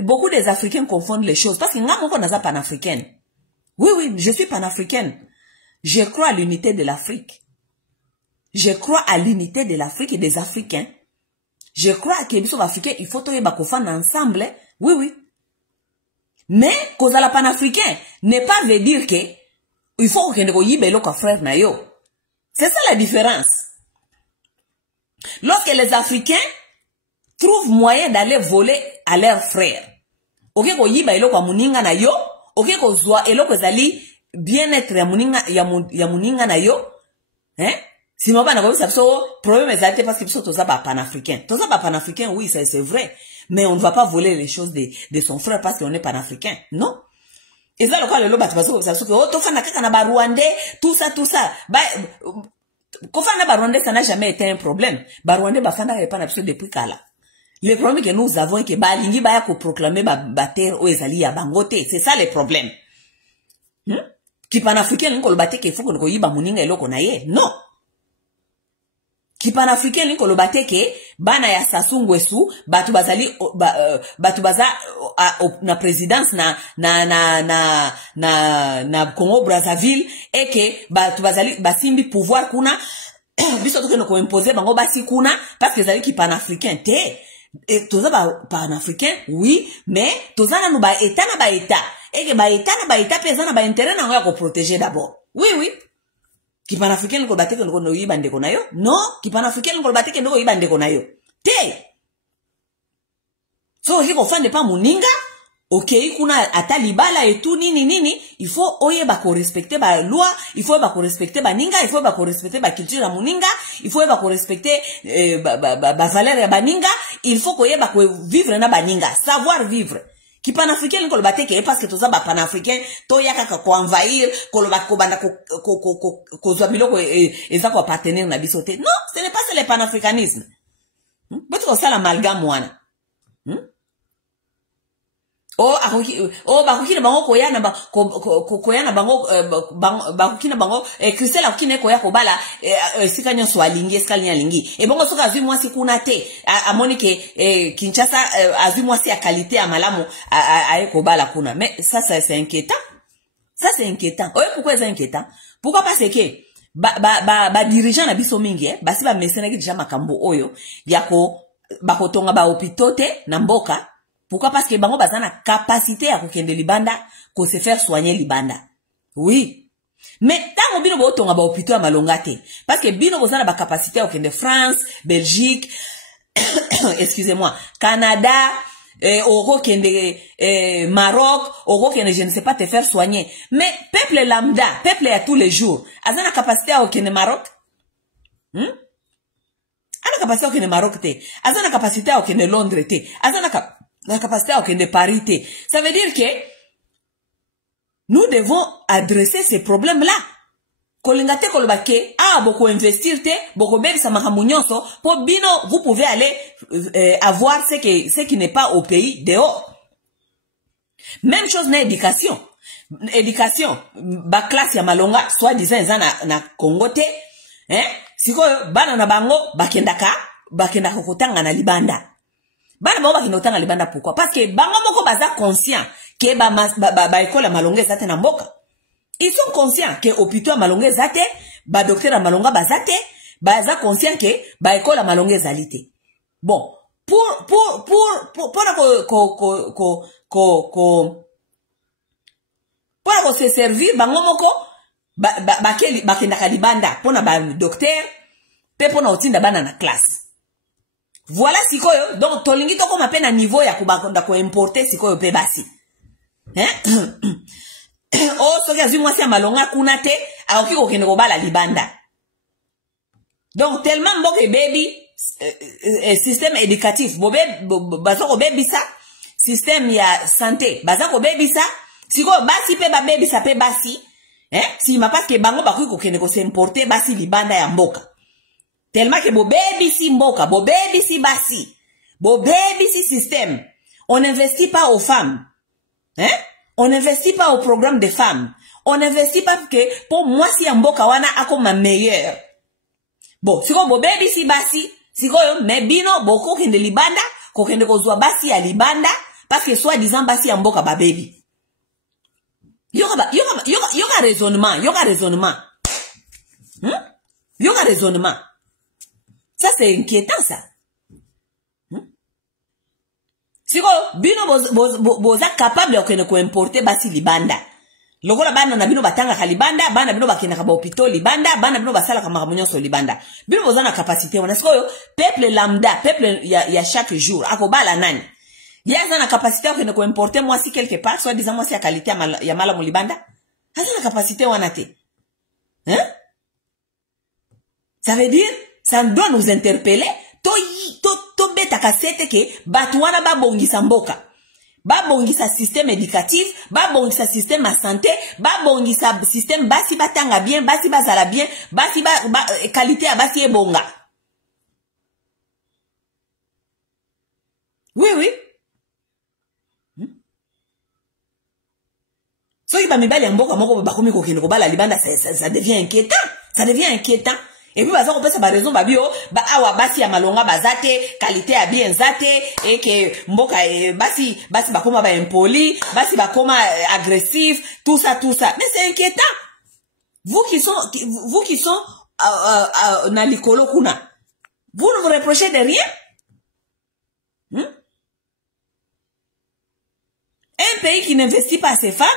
beaucoup des africains confondent les choses parce que nga moko naza panafricaine. Oui, je suis panafricaine. Je crois à l'unité de l'Afrique. Je crois à l'unité de l'Afrique et des Africains. Je crois que les bisous africains, il faut que nous ensemble. Oui. Mais, cause à la panafricain, n'est pas veut dire que il faut que nous ayons un frère na yo. C'est ça la différence. Lorsque les Africains trouvent moyen d'aller voler à leurs frères, ok, ko yiba eloko muninga na yo, ok, ko zwa eloko zali bien-être ya muninga na yo, hein? Si mon père n'a pas problème exact parce que sont tous panafricains. Tous panafricains, oui, c'est vrai. Mais on ne va pas voler les choses de son frère parce qu'on est panafricain. Non. Et ça, le cas, le loba, tu vas que, oh, tofa na kaka na ba Rwandais, tout ça. Bah, kofa na ba Rwandais, ça n'a jamais été un problème. Ba Rwandais, ba fanda pas n'absolu depuis kala. Le problème que nous avons, que ba lingi ba ya ko proclamer ba terre o ezali ya bangote. C'est ça le problème. Qui panafricain, l'on le batte qu'il faut qu'on y ba muninga eloko na ye. Non. Qui panafricain liko lo bateke bana ya Sassou Nguesso batu bazali batu baza na présidence na Congo Brazzaville et que batu bazali basimbi pouvoir kuna biso to ko imposer bango basi kuna parce que zali qui panafricain te et toza ba panafricain oui mais toza na ba état et que ba état pesa na ba intérêt na ngo ko protéger d'abord. Oui. Qui panafricain ko bateke ko no yibande ko nayo? Non, qui panafricain ko bateke no yibande ko nayo. Te. So hiko fande pa muninga, OK, kuna atalibala et tout nini, il faut oyeba ko respecter ba loi, il faut ba ko respecter ba ninga, il faut ba ko respecter ba culture ya muninga, il faut ba ko respecter ba valeur ya baninga, il faut ko yeba ko vivre na baninga, savoir vivre. Qui panafricain ko bateke parce que toza ba panafricain to yaka ko envahir ko ba ko banda ko zwabilo ko eza ko appartenir na bisote. Non, ce n'est pas ça le panafricanisme. Beto ça l'amalgame wana. Bakuki na bango koya na bango Christelle akine koya ko bala sika nyonso alingi eskali alingi et bongo soka azui mwasi kuna te amoni ke Kinshasa azui mwasi ya qualité ya malamu ko bala kuna. Mais ça c'est inquiétant. Pourquoi c'est inquiétant? Pourquoi parce que ba dirigeant na biso mingi basi ba mesena ki déjà makambo oyo yako bakotonga ba hôpitaux te na mboka. Pourquoi? Parce que bango bazana capacité à kokende libanda ko se faire soigner libanda. Oui. Mais tant bino bo tonga ba hôpital malonga te parce que bino bozana ba capacité au de France, Belgique, excusez-moi, Canada, au de Maroc, au je ne sais pas te faire soigner. Mais peuple lambda, peuple à tous les jours, azana capacité au de Maroc? Ana capacité au de Maroc te, azana capacité au de Londres te, azana la capacité au de Paris te. Ça veut dire que nous devons adresser ces problèmes-là. Kolingate kolobake, beaucoup investir te, beaucoup bébé sa makamunyonso, pour bino, vous pouvez aller avoir ce qui n'est pas au pays dehors. Même chose na éducation. Éducation, ba classe ya malonga, soit disant na Congo te, hein? Siko bana na bango, bakendaka kotanga na libanda. Bana bango bakenda kotanga libanda pourquoi? Parce que bango moko baza conscient que ba école malonga zate na mboka. Ils sont conscients que hôpital malonga zate, ba docteur malonga bazate, baza conscient que ba école malonga zalite. Bon, pour se servir bango moko bakendaka libanda pona ba docteur pe pona otinda bana na classe. Voilà sikoyo, donc tolingi toko mape na niveau ya kubakonda ko importer sikoyo pe basi. Hein? Oh, soki azui mwasi ya malonga kuna te, aoki kokende kobala libanda. Donc tellement mboke baby système éducatif, baza ko baby ça, système ya santé, baza ko baby ça, siko basi pe ba baby ça pe basi, hein? Si ma parce que bango bakoki kokende ko s'importer basi libanda ya mboka. Tellement que bo baby si mboka, bo baby si basi, bo baby si système. On n'investit pas aux femmes. Hein? On n'investit pas au programme des femmes. On n'investit pas que pour moi si mboka wana ako ma meilleure. Bon, siko bo baby si basi, siko yo mebino boko kende libanda, ko kende ko zwa basi ya libanda parce que soit disant basi ya mboka ba baby. Yoka raisonnement, yoka raisonnement. Yoka raisonnement. Ça c'est inquiétant ça. Siko bino boza capable de ko importer basi libanda. Lokola bana na bino batanga ka libanda, bana bino bakena ka ba hôpital libanda, bana bino basala ka makamunyo so libanda. Bino boza na capacité wana. Siko yo peuple lambda, peuple ya chaque jour akobala nani. Yaza na capacité de ko importer moi si quelque part, soit disant moi si ya qualité ya mala mo libanda. Haza na capacité wana te. Hein? Ça veut dire ça doit nous interpeller. To beta kasete ke batwana ba bongisa mboka. Ba bongisa système éducatif, ba bongisa système à santé, ba bongisa système basi batanga bien, basi bazala bien, basi qualité à basi ebonga. Oui, oui. So iba mibali ya mboka moko bakomi kokende kobala libanda, ça devient inquiétant. Ça devient inquiétant. Et puis baza kopesa ba raison babio ba awa basi ya malonga bazate qualité ya bien zate et que mboka basi bakoma ba impoli basi bakoma agressif tout ça mais c'est inquiétant. Vous qui sont na likolo kuna, vous ne vous reprochez de rien. Un pays qui n'investit pas ses femmes,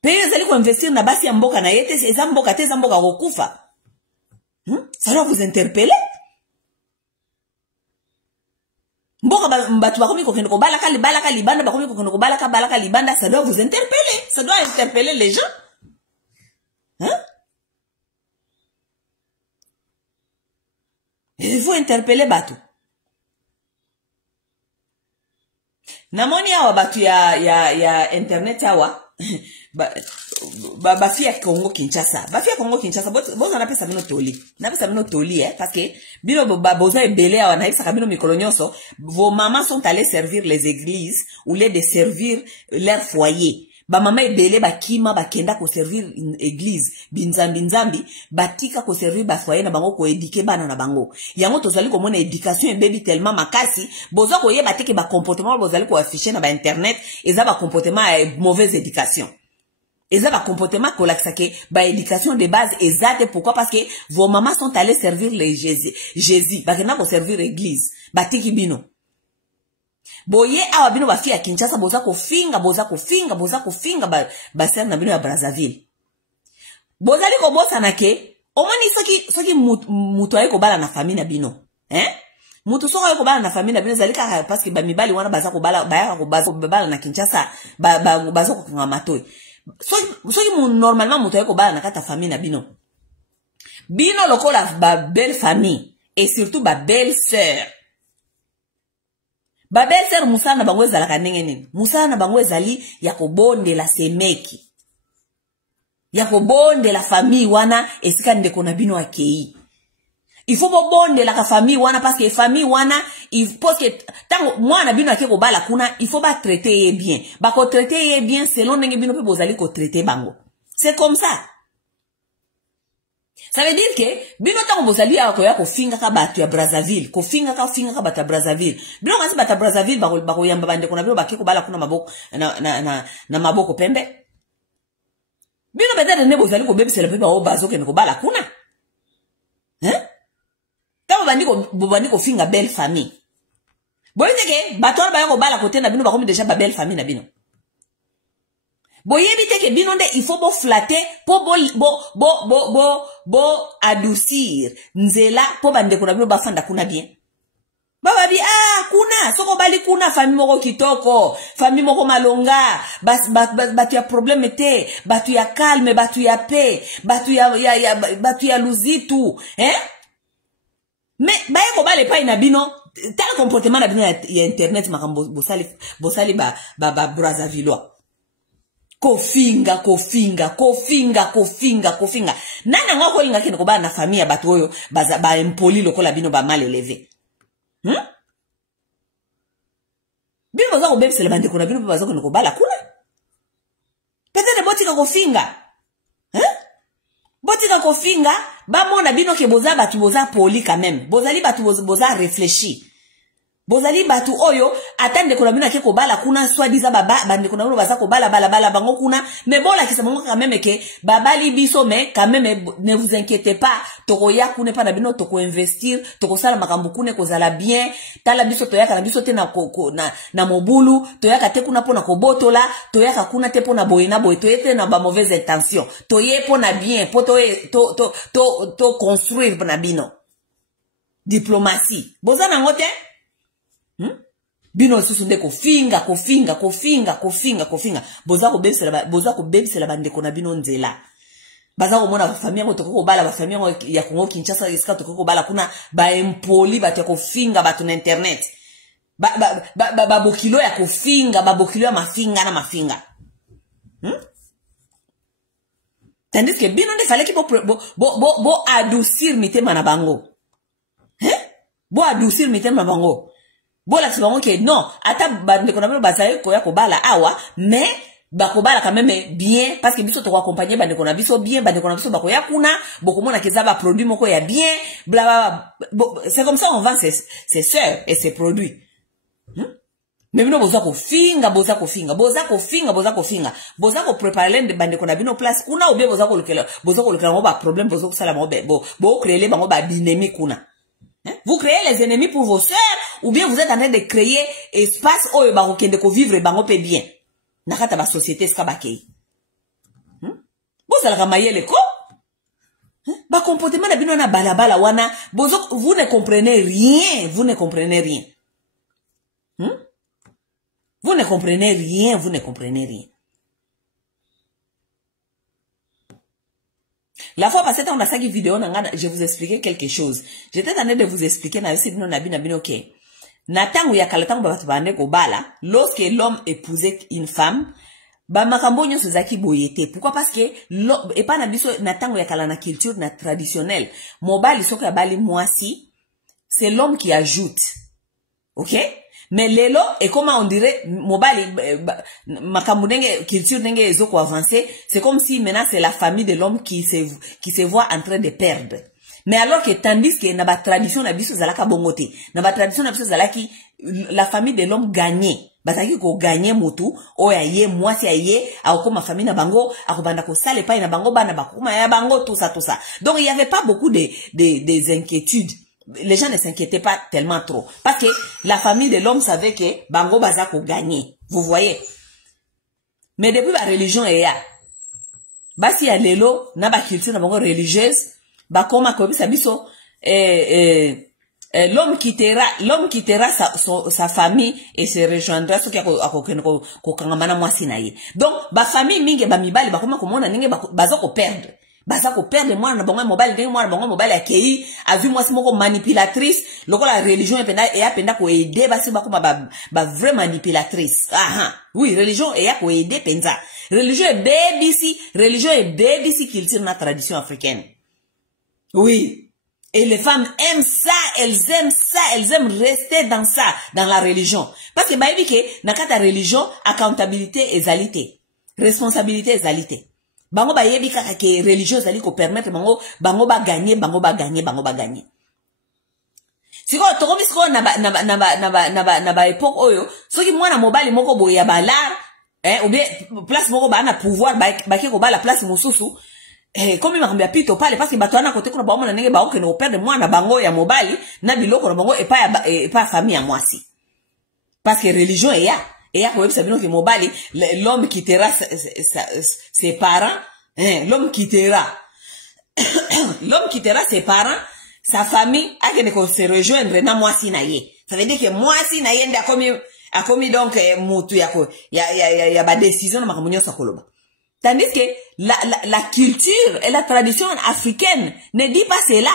pays ezali ko investir na basi ya mboka na yete eza mboka te eza mboka kokufa. Ça doit vous interpeller. Mboka batu bakomi kokende ko balaka libanda bakomi kokende ko balaka libanda, ça doit vous interpeller. Ça doit interpeller les gens. Hein? Il faut interpeller batu. Namoni awa batu ya internet awa. Bafia Congo Kinshasa. Bafia Congo Kinshasa, bozo na pesa bino toli. Na pesa bino toli, parce que bino bozo ebele awa na isa kabino mikolonyoso, vos mamans sont allées servir les églises au lieu de servir leur foyer. Ba mama ebele ba kima ba kenda ko servir une église, binzambi, batika ko servir ba foyer na bango ko éduquer bana na bango. Yango tozali ko mona éducation baby tellement makasi, bozo ko yeba teke ba comportement bozali ko afficher na ba internet, eza ba comportement mauvaise éducation. Et ça va comportement que ba éducation de base exacte. Pourquoi? Parce que vos mamans sont allées servir les Jésus. Bah kena ko servir l'église. Ba tiki bino. Boye awa bino ba fi ya Kinshasa boza ko finga ba ser na bino ya Brazzaville. bozali ko bosana ke omoni soki mutu aye ko bala na famille na bino mutu soko aye ko bala na famille na bino zali kaka parce que ba mibali wana baza ko bala baya ko bala na Kinshasa baza ko kanga matoi soki normalement mutu aye ko bala na kata famille na bino lokola ba belle famille et surtout ba belle sœur. Ba belle sœur musana bango ezalaka ndenge nini? Musana bango ezali ya kobondela semeki. Ya kobondela famille wana esika ndeko na bino akei. Il faut bondela ka famille wana parce que famille wana parce que tango mwana bino akeko bala kuna il faut ba traiter ye bien. Ba ko traiter ye bien selon ndenge bino pe bozali ko traiter bango. C'est comme ça. Ça veut dire que bino tango bozali ya ko finga ka batu ya Brazzaville, ko finga ka batu ya Brazzaville. Bino kasi batu ya Brazzaville bako yamba bande ko na bino bakeko bala kuna maboko na maboko pembe. Bino peut-être ne bozali ko bebisela pe ba o bazo ke ko bala kuna. Tango bandi ko finga belle famille. Boyete ke batu ba ko bala côté na bino ba komi déjà ba belle famille na bino. Boyebi te ke bino nde il faut bo flatter po bo adoucir nzela po bande ko na bino ba fanda kuna bien. Baba bi kuna soko bali kuna famille moko kitoko, famille moko malonga, batu ya problème te, batu ya calme, batu ya paix, batu ya luzitu, Mais baye ko bale pa ina bino tal comportement na bino ya internet makambo bosali ba Brazzaville. Kofinga. Nana ngoko linga kene ko ba na famille batu oyo ba impoli lokola bino ba mal élevé. Bino baza ko bebisela bande ko na bino baza ko bala kuna. Peut-être botika kofinga. Botika kofinga ba mona bino ke boza batu boza poli quand même. Bozali batu boza réfléchi. Bozali batu oyo atande ko na bino ke ko bala kuna soi-disant bande ko na bino baza ko bala bango kuna mais bola ki samongo quand même ke babali biso mais quand même ne vous inquiétez pas toko ya kuna pa na bino toko investir toko sala makambo kuna ko zala bien tala biso to yaka na biso te na mobulu to yaka te kuna pona ko botola to yaka kuna te pona boyena boy to yete na ba mauvaise intention to ye pona bien po to construire pona bino diplomatie bozana ngote bino susu nde kofinga boza ko bebisela bande ko na bino nzela baza ko mona famille ko toko bala ba famille ya Congo Kinshasa iska toko bala kuna ba impoli ba ko finga ba na internet ba bokilo ya kofinga ba bokilo ya mafinga tandis que bino nde fallait ki bo adoucir mitema na bango bo adoucir mitema na bango. Bola si bango ke non ata bande ko na bino bazaye ko ya ko bala awa mais bako bala quand même bien parce que biso to accompagner bande ko na biso bien bande ko na biso bako ya kuna boko mona ke za ba produit moko ya bien bla c'est comme ça on vend ses sœurs et ses produits. Mais bino boza ko finga boza ko préparer les bande ko na bino place kuna ou bien boza ko lokela mo ba problème boza ko sala mo bo créer bango ba dynamique kuna. Vous créez les ennemis pour vos sœurs ou bien vous êtes en train de créer espace où ils vont vivre bango pe bien. Nakata ba société ska bakei. Vous allez ramayer les co. Ba comportement na bino na balabala wana, vous ne comprenez rien, vous ne comprenez rien. Vous ne comprenez rien. La fois passée, on a fait une vidéo, je vous expliquais quelque chose. J'étais en train de vous expliquer, lorsque l'homme épousait une femme, pourquoi? Parce que, et pas na culture traditionnelle, c'est l'homme qui ajoute. Ok? Mais lelo, et comment on dirait, mobile, culture nenge ezoko avancé, c'est comme si maintenant c'est la famille de l'homme qui se voit en train de perdre. Mais alors que tandis que na ba tradition na biso zalaka bongote, na ba tradition na biso zalaki la famille de l'homme gagnait. Bataki ko gagner mutu, oya ye, mwasi ya ye, ako ma famille na bango, ako banda ko sale pa na bango bana bakuma ya bango tout ça. Donc il y avait pas beaucoup des inquiétudes. Les gens ne s'inquiétaient pas tellement trop. Parce que la famille de l'homme savait que Bango Bazako gagnait. Vous voyez. Mais depuis la religion est là. basi ya lelo na ba culture na bango religieuse ba koma ko bisa biso l'homme quittera sa famille et se rejoindra ce qui a ko kangamana mwasi na ye. Donc ba famille mingi ba mibali ba koma ko mona ninge baza ko perdre. Baza ko perdre mwana na bango mobile ndenge mwana na bango mobile akei a vu mwasi moko manipulatrice lokola religion ependa ko aider basi ba koma ba vraie manipulatrice. Oui, religion e ya ko aider penza. Religion est BBC culture na tradition africaine. Oui. Et les femmes aiment ça, elles aiment rester dans ça, dans la religion. Parce que baïbi ke nakata religion, accountabilité ezalité, responsabilité ezalité. Bango bayebi kaka ke religion ezali ko permettre bango ba gagner. Siko tokobi siko na ba époque oyo, soki mwana mobali moko boye ya balar, ou bien place moko ba na pouvoir ba ke ko ba la place mususu. Comme il m'a rembia pito pale parce que batwana kote kuna baomo na nenge baoke no perdre mwana bango ya mobali na biloko na bango et pas famille à mwasi. Parce que religion est ya ko webisa bino ke mobali l'homme quittera ses parents, l'homme quittera ses parents, sa famille akende ko se rejoindre na mwasi na ye. Ça veut dire que mwasi na ye nda akomi donc mutu ya ba décision na makamunyo sakoloba. Tandis que la culture et la tradition africaine ne dit pas cela.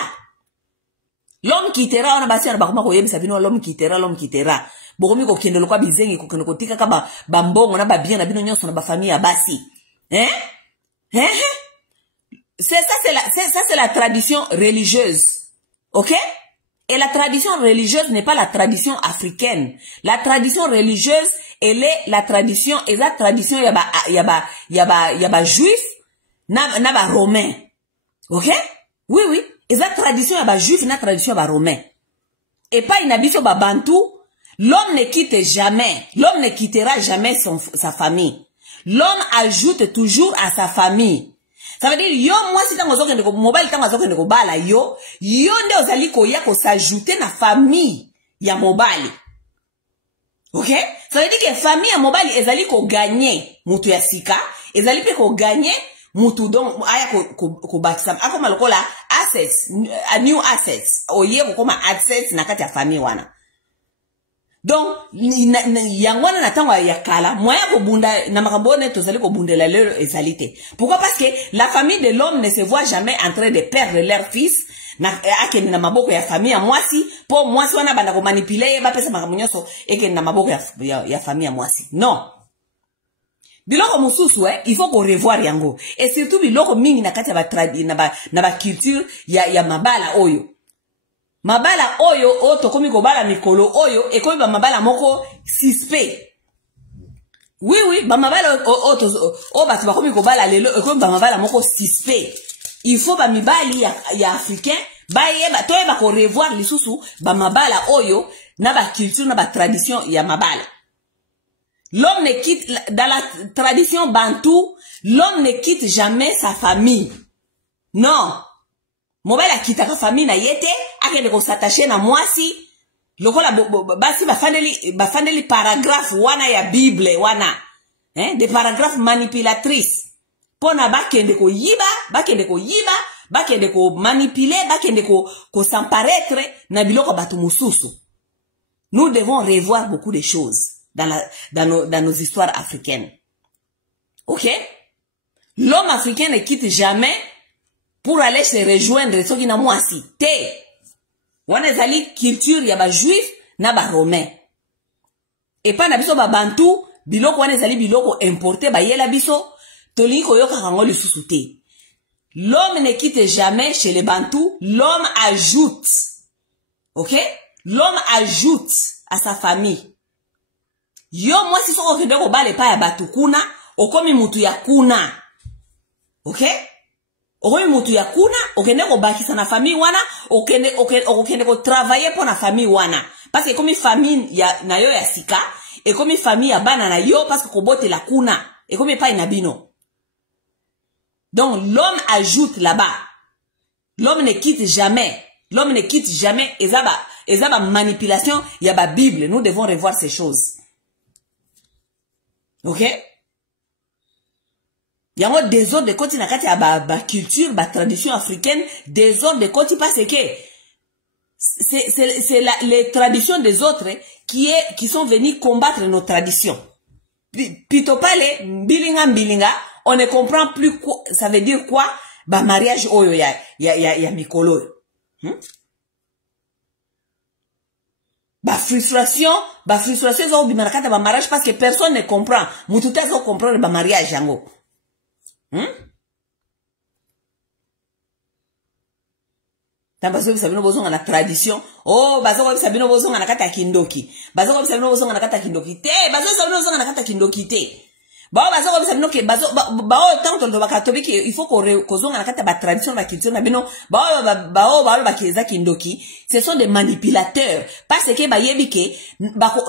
L'homme quittera, on a bâti un bakuma ko yebisa bino l'homme quittera. Bokomi ko kende lokwa bizengi ko kende ko tika ka ba mbongo na ba bien na bino nyonso na ba famille ya basi. C'est la tradition religieuse. OK? Et la tradition religieuse n'est pas la tradition africaine. La tradition religieuse, elle est la tradition, et la tradition yaba juif, na ba romain. OK? Oui. Et la tradition yaba juif, na tradition yaba romain. Et pas une habitation ba bantou, l'homme ne quittera jamais sa famille. L'homme ajoute toujours à sa famille. Ça veut dire, yo, moi, si t'as ngozo kende ko mobile, t'as ngozo kende ko bala, yo nde ozali ko ya ko s'ajouter na famille ya mobile. OK? Ça veut dire que famille ya mobile, ezali ko gagner mutu ya sika, ezali pe ko gagner mutu donc, aya ko bakisam. Ako malokola, assets, new assets. Oye ko koma assets na kati ya famille wana. Donc, yangwana na tango ya kala, moya ko bunda, na makambone tozali ko bundela lelo ezalité. Pourquoi? Parce que la famille de l'homme ne se voit jamais en train de perdre leur fils, akeni na maboko ya famille ya mwasi, po mwasi wana banda ko manipuler, ba pesa makamunyoso, ekeni na maboko ya famille ya mwasi. Non. Biloko mususu, il faut qu'on revoir yango. Et surtout biloko mingi na kati ya na ba culture ya mabala oyo. Mabala oyo oto komi ko bala mikolo oyo ekomi ba mabala moko suspect. Oui, ba mabala oto batu ba komi ko bala lelo ekomi ba mabala moko suspect. Il faut ba mibali ya africain ba yeba to yeba ko revoir lisusu ba mabala oyo na ba culture na ba tradition ya mabala. L'homme ne quitte dans la tradition bantou, l'homme ne quitte jamais sa famille. Non. Mobile akitaka famille na yete, akende ko s'attacher na mwasi, lokola basi bafandeli paragraphe wana ya Bible wana, des paragraphes manipulatrices. Pona bakende ko yiba, bakende ko manipuler, bakende ko s'emparaître na biloko batu mususu. Nous devons revoir beaucoup de choses dans nos histoires africaines. OK? L'homme africain ne quitte jamais pour aller se rejoindre soki na mwasi te. Wana ezali culture ya ba juif na ba romain. Et pas na biso ba bantu, biloko wana ezali biloko importé ba yela biso, tolingi koyoka kango lisusu te. L'homme ne quitte jamais chez les bantous, l'homme ajoute. OK? L'homme ajoute à sa famille. Yo mwasi soko kende ko bale pa ya batu kuna, okomi mutu ya kuna. OK? Okomi mutu ya kuna, okende ko bakisa na famille wana, okende ko travailler pour na famille wana. Parce que comme famille ya na yo ya sika, et comme famille ya bana na yo parce que ko bote la kuna, et comme pas inabino. Donc l'homme ajoute là-bas. L'homme ne quitte jamais. L'homme ne quitte jamais. Ezaba manipulation, ya ba Bible. Nous devons revoir ces choses. OK? Yango désordre de koti na kati ya ba culture, ba tradition africaine, désordre de koti parce que c'est les traditions des autres qui sont venus combattre nos traditions. Pitopale, bilinga, on ne comprend plus quoi, ça veut dire quoi? Ba mariage oyo ya mikolo. Ba frustration zo bimana kata ba mariage parce que personne ne comprend. Mututa zo comprendre ba mariage yango. Bazo bisabino bozonga na tradition. Oh, bazo bisabino bozonga na kata kindoki. Bazo bisabino bozonga na kata kindoki te. Bazo bisabino bozonga na kata kindoki te. Bazo bisabino ke bazo tant on doit catholique il faut qu'on zonga na kata ba tradition ba culture na bino. Ba keza kindoki. Ce sont des manipulateurs parce que ba yebi ke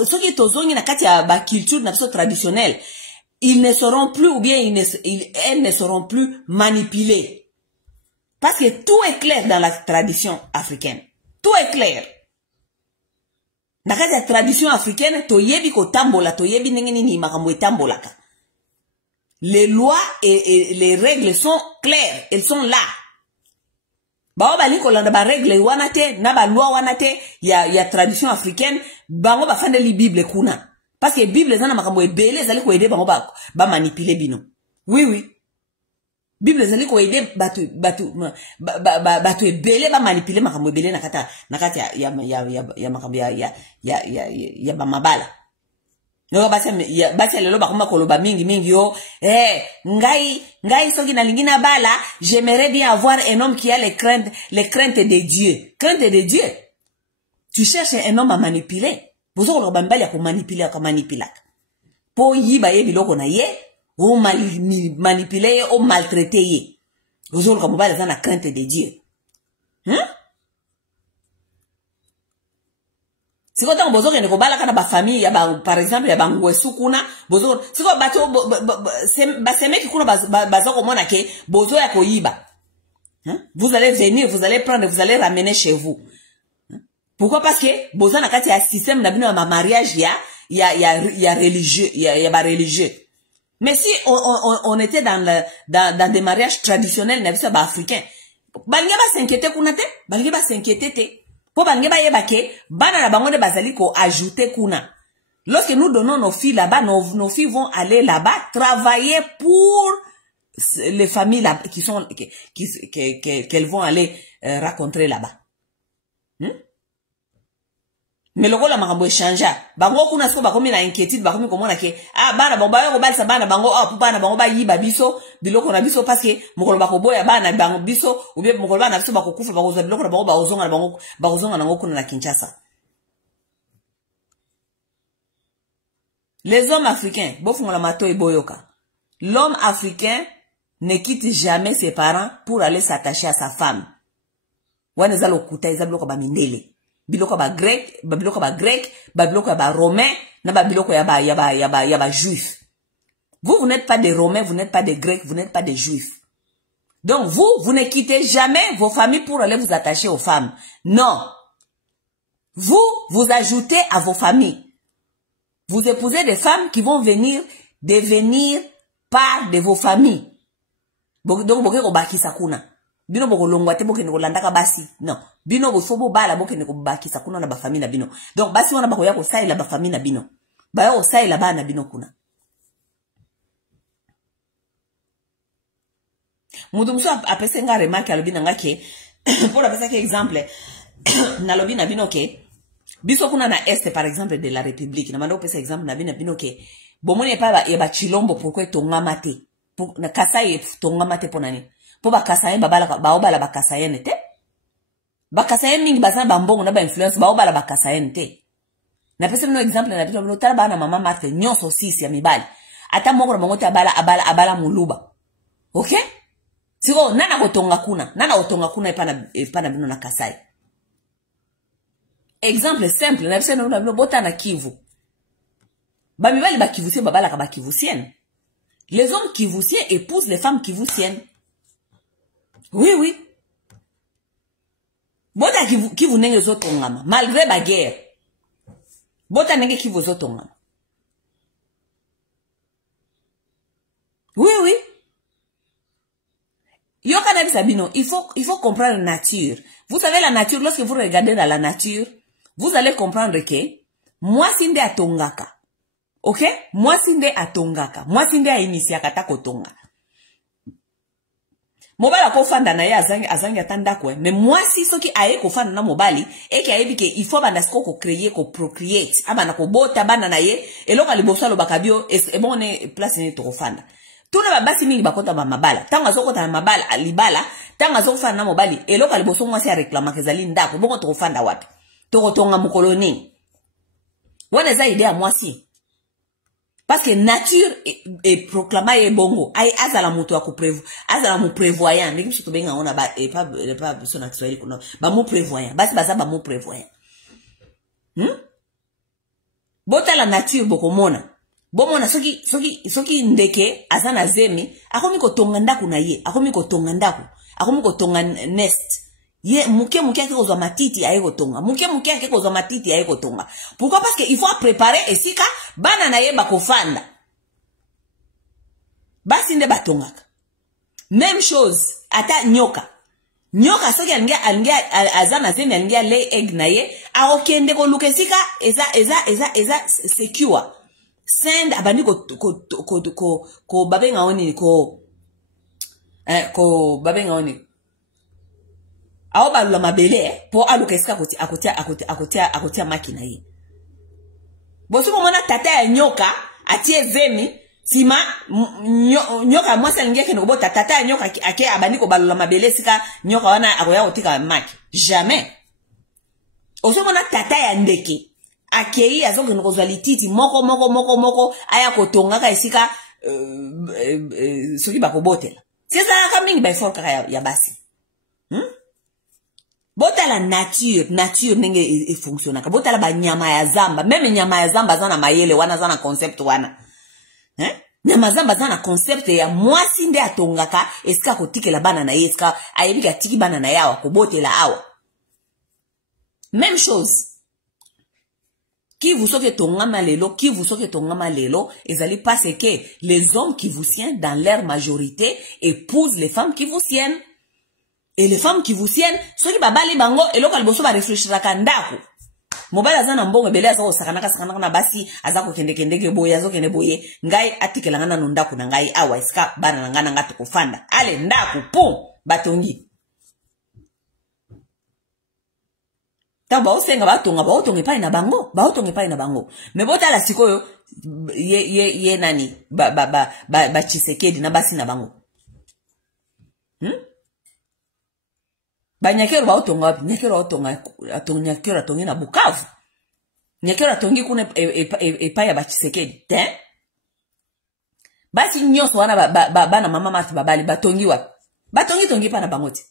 ceux qui tozongi na kata ba culture na biso traditionnelle, ils ne seront plus ou bien elles ne seront plus manipulés. Parce que tout est clair dans la tradition africaine. Tout est clair. Dans la tradition africaine, toyebi ko tambola, toyebi nini makambo tambolaka. Les lois et les règles sont claires, elles sont là. Bao bali ko landa ba règle wanate, na ba loi wanate, ya tradition africaine, bango ba fande li Bible kuna. Parce que Bible zana makambo ebele zali ko aider bango ba manipuler bino. Oui. Bible zali ko aider batu ebele ba manipuler makambo ebele na kati ya makambo ya ba mabala. Yo basi lelo ba kuma koloba mingi yo ngai soki na lingina bala, j'aimerais bien avoir un homme qui a les craintes de Dieu. Crainte de Dieu. Tu cherches un homme à manipuler. Bozo ko bambali ya ko manipuler ka manipulaka. Po yiba ye biloko na ye. Ou manipuler, ou maltraiter. Vous avez comme la crainte de Dieu. Si vous avez besoin de la famille, par exemple, il y a un kuna, si vous vous allez venir, vous allez prendre, vous allez ramener chez vous. Pourquoi? Parce que vous avez un système de mariage, il y a religieux, il y a religieux. Mais si on était dans des mariages traditionnels africains, bange ba s'inquiéter kuna te, bange ba s'inquiéter te. Po bange ba yeba ke bana na bango de bazali ko ajouter kuna. Lorsque nous donnons nos filles là-bas, nos filles vont aller là-bas travailler pour les familles là qu'elles vont aller rencontrer là-bas. Mais le rôle a makambo changea. Bango kuna siko bakomi na inquiétude, bakomi komona ke bana bomba yo balisa bana bango bana bango ba yiba biso biloko na biso parce que mokolo bakoboya bana bango biso ou bien mokolo bana biso bakokufa bakozwa biloko na bango bazonga nango kuna na Kinshasa. Les hommes africains, bofungola mato e boyoka. L'homme africain ne quitte jamais ses parents pour aller s'attacher à sa femme. Wana zalo kuta ezabilo ko ba mindele. Biloko ba grec, biloko ba biloko ba romain, na ba biloko ya ba juif. Vous n'êtes pas des romains, vous n'êtes pas des grecs, vous n'êtes pas des juifs. Donc vous ne quittez jamais vos familles pour aller vous attacher aux femmes. Non. Vous ajoutez à vos familles. Vous épousez des femmes qui vont devenir part de vos familles. Donc bokeko bakisa kuna. Bino boko longwa te boke neko landaka basi. Non. Bino bo fobo bala boke neko bakisa kuna na ba famille na bino. Donc basi wana bako yako sai la ba famille na bino. Ba yako sai la ba na bino kuna. Mudumso apese nga remarque alobi na nga ke pour apesa ke exemple na lobi na bino ke biso kuna na est par exemple de la République na mando pesa exemple na bino ke bomone pa ba chilombo pourquoi tongama te. Pour na Kasai tongama te ponani. Po ba Kasai baobala ba Kasai nete. Ba Kasai mingi bazana bambongo na ba influence baobala ba Kasai nete. Na pesa no exemple na bino tala ba na mama Marthe nyonso sisi ya mibali. Ata moko na bango te abala muluba. Okay? Siko nana otonga kuna epana bino na Kasai. Exemple simple na pesa no bino bota na Kivu. Ba mibali ba Kivusienne babala ka ba Kivusienne. Les hommes kivusiens épousent les femmes kivusiennes. Oui. Bota kivu nenge zotongama. Malgré la guerre. Bota nenge kivu zotongama. Oui. Yo kana sabino, il faut comprendre la nature. Vous savez la nature, lorsque vous regardez dans la nature, vous allez comprendre que moi sinde atongaka. OK? Moi sinde atongaka. Moi sinde a initiaka ta kotonga. Mobala ko fanda na ye azangi atanda ko mais moi si soki aye ko fanda na mobali et ki ayebi ke il faut banda sko ko créer ko procreate abana ko bota bana na ye eloko liboso lo bakabio e bon ne place ne to fanda tuna ba basi mingi bakota ba mabala tanga zokota na mabala libala tanga zokofanda na mobali eloko liboso moi si a réclama ke zali ndako boko to fanda wapi to kotonga mukoloni wana za idée à moi si. Parce que nature est proclamée bongo. Aïe, azala muto à prévoir. Azala mu prévoyant. Mais qui se trouve on a pas son actuel qu'on a. Ba mu prévoyant. Basi basa ba mu prévoyant. Bota la nature boko mona. Bomona soki ndeke azana zemi. Akomi ko tonga ndaku na ye. Akomi ko tonga ndaku. Akomi ko tonga nest. Ye muke ake kozwa matiti aye kotonga. Muke ake kozwa matiti aye kotonga. Pourquoi? Parce que il faut préparer esika bana na ye bakofanda. Basi nde batongaka. Même chose ata nyoka. Nyoka soki alingia azana zemi alingia lay egg na ye akokende ko luka esika eza secure. Send abandi ko babenga oni ko babenga oni aho balula mabele po aluka esika akotia makina ye. Bosi komona tata ya nyoka atie zemi sima nyoka mwasa ngeke no bota tata ya nyoka ake abandi ko balula mabele sika nyoka wana akoya kotika maki. Jamais. Oso mona tata ya ndeke akei azonge no kozwa lititi moko aya kotonga ka esika soki bakobotela. Seza kamingi by for kaka ya basi. Bota la nature nenge e fonctionne. Bota la ba nyama ya zamba, même nyama ya zamba zana mayele wana zana concept wana. Nyama zamba zana concept ya mwasi nde atongaka eska kotike la bana na eska ayebika tiki bana na yawa ko botela awa. Même chose. Qui vous soke tongama lelo, ezali parce que les hommes qui vous tiennent dans leur majorité épousent les femmes qui vous tiennent. Et les femmes qui vous tiennent, ceux qui babali bango, et l'autre alboso va réfléchir à kandako. Mobile azana mbongo bele azo sakana na basi azako kende boye azo kende boye ngai atikela ngana no ndako na ngai awa iska bana na ngana ngatu kufanda ale ndako pum batongi ta ba osenga batonga pa na bango me bota la sikoyo ye nani ba Tshisekedi na basi na bango ba nyakero ba otonga wapi nyakero otonga nyakero atongi na Bukavu nyakero atongi kuna epaya ba Tshisekedi basi nyoso wana bana mama mati babali batongi wapi batongi pa na bangoti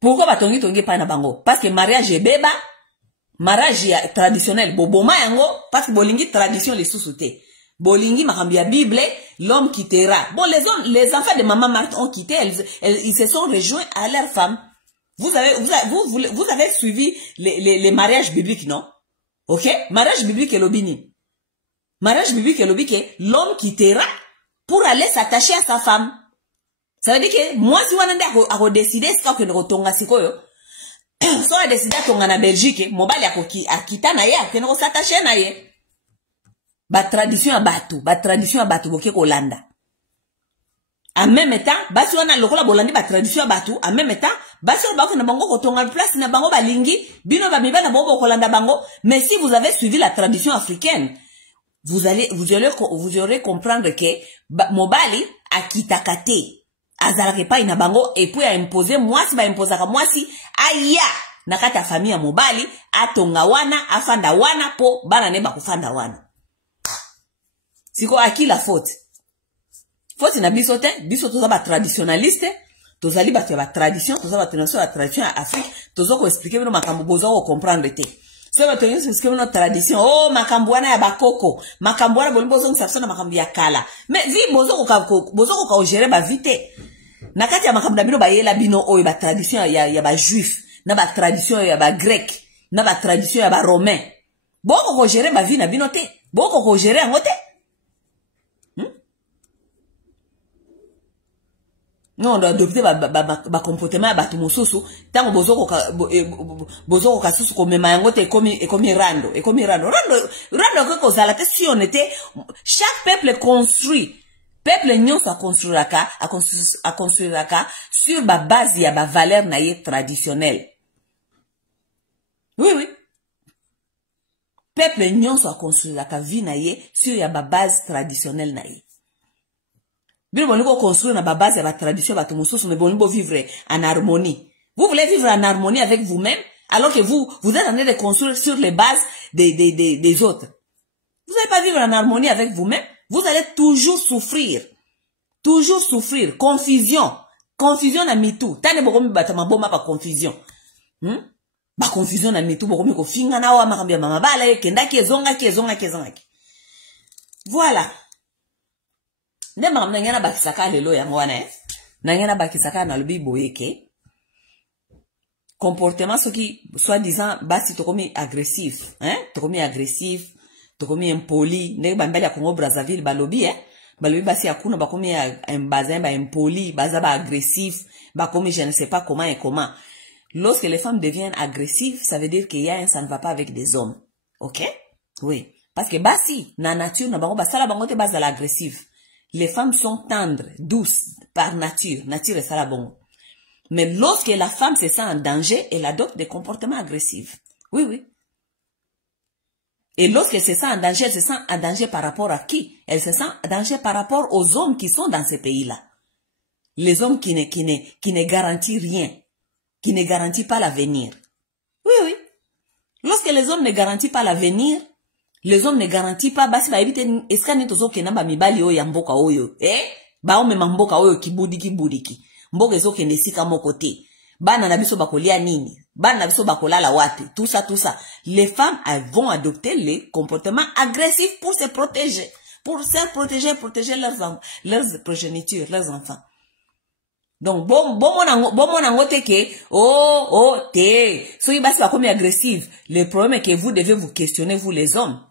pourquoi batongi pa na bango parce que mariage ebeba mariage traditionnel boboma yango parce que bolingi tradition les sous-soutés bolingi makambi ya Bible, l'homme quittera. Bon, les enfants de maman Marthe ont quitté, ils se sont rejoints à leurs femmes. Vous avez suivi les mariages bibliques, non? Ok? Mariage biblique et l'obini. Mariage biblique et l'obini, l'homme quittera pour aller s'attacher à sa femme. Ça veut dire que moi, si on a décidé, c'est que nous tonga sikoyo, so a décidé à tonga na Belgique, mobali a quitté na ye, que nous s'attacher na ye. Ba tradition à batu boke kolanda. En même temps, basi wana lokola bolandi ba tradition à batu, en même temps, basi ba ko na bango kotonga place na bango balingi, bino ba miba na bango kolanda bango, mais si vous avez suivi la tradition africaine, vous aurez comprendre que mobali akitakate azalake pa ina bango et puis a imposer mwasi ba imposaka mwasi aya nakata famille ya mobali atonga wana afanda wana po bana ne ba kufanda wana. Siko à qui la faute? Faute na biso toza ba traditionnaliste, tozali ba tradition, toza ba la tradition à Afrique, tozo ko expliquer no makambo bozo ko comprendre te. So ba tozo expliquer no tradition, oh makambo wana ya bakoko, makambo wana bolimbo zo na makambo ya kala. Mais vi bozo ko gérer ba vite. Nakati ya makambo na bino ba yela bino oyo ba tradition ya ba juif, na ba tradition ya ba grec, na ba tradition ya ba romain. Boko ko gérer ba vie na bino te, boko ko gérer ngote. Non, on doit adopter ba comportement ya batu mosusu tango bozo ko kasusu ko mema yango te ekomi rando rando ko zala te si on était chaque peuple construit peuple nyonso a construiraka sur ba base ya ba valeur na ye traditionnelle. Oui. Peuple nyonso a construiraka vie na ye sur ya ba base traditionnelle na ye. Bien, bon, nous construire na base de la tradition, mais bon, nous vivre en harmonie. Vous voulez vivre en harmonie avec vous-même, alors que vous êtes en train de construire sur les bases des autres. Vous n'allez pas vivre en harmonie avec vous-même. Vous allez toujours souffrir. Toujours souffrir. Confusion. Confusion na mitu. Tane bokomi batama boma pa confusion. Ba confusion na mitu bokomi ko finga na wa makambia mama bala kendaki ezonga ki. Voilà. Ndemba mnangena bakisaka lelo yango wana nangena bakisaka na lobi boyeke comportement soki soi-disant basi tokomi agressif tokomi impoli ndenge bambali ya Congo Brazzaville balobi balobi basi akuna bakomi ba impoli baza ba agressif bakomi je ne sais pas comment et comment. Lorsque les femmes deviennent agressives, ça veut dire qu'il y a ça ne va pas avec des hommes. OK? Oui, parce que basi na nature na bango basala bango te base à l'agressif. Les femmes sont tendres, douces, par nature. Nature est ça la bon. Mais lorsque la femme se sent en danger, elle adopte des comportements agressifs. Oui. Et lorsqu'elle se sent en danger, elle se sent en danger par rapport à qui? Elle se sent en danger par rapport aux hommes qui sont dans ces pays-là. Les hommes qui ne garantissent rien, qui ne garantissent pas l'avenir. Oui. Lorsque les hommes ne garantissent pas l'avenir, les hommes ne garantissent pas basi ba ebite eskani tozo kena ba mibali oyo ya mboka oyo ba ome mboka oyo kibudiki mboka ezo kende sika moko te bana na biso bakolia nini bana na biso bakolala wapi tout ça les femmes vont adopter les comportements agressifs pour se protéger protéger leurs progénitures leurs enfants. Donc bon monango te ke te so basi ba comme agressive. Le problème est que vous devez vous questionner vous les hommes.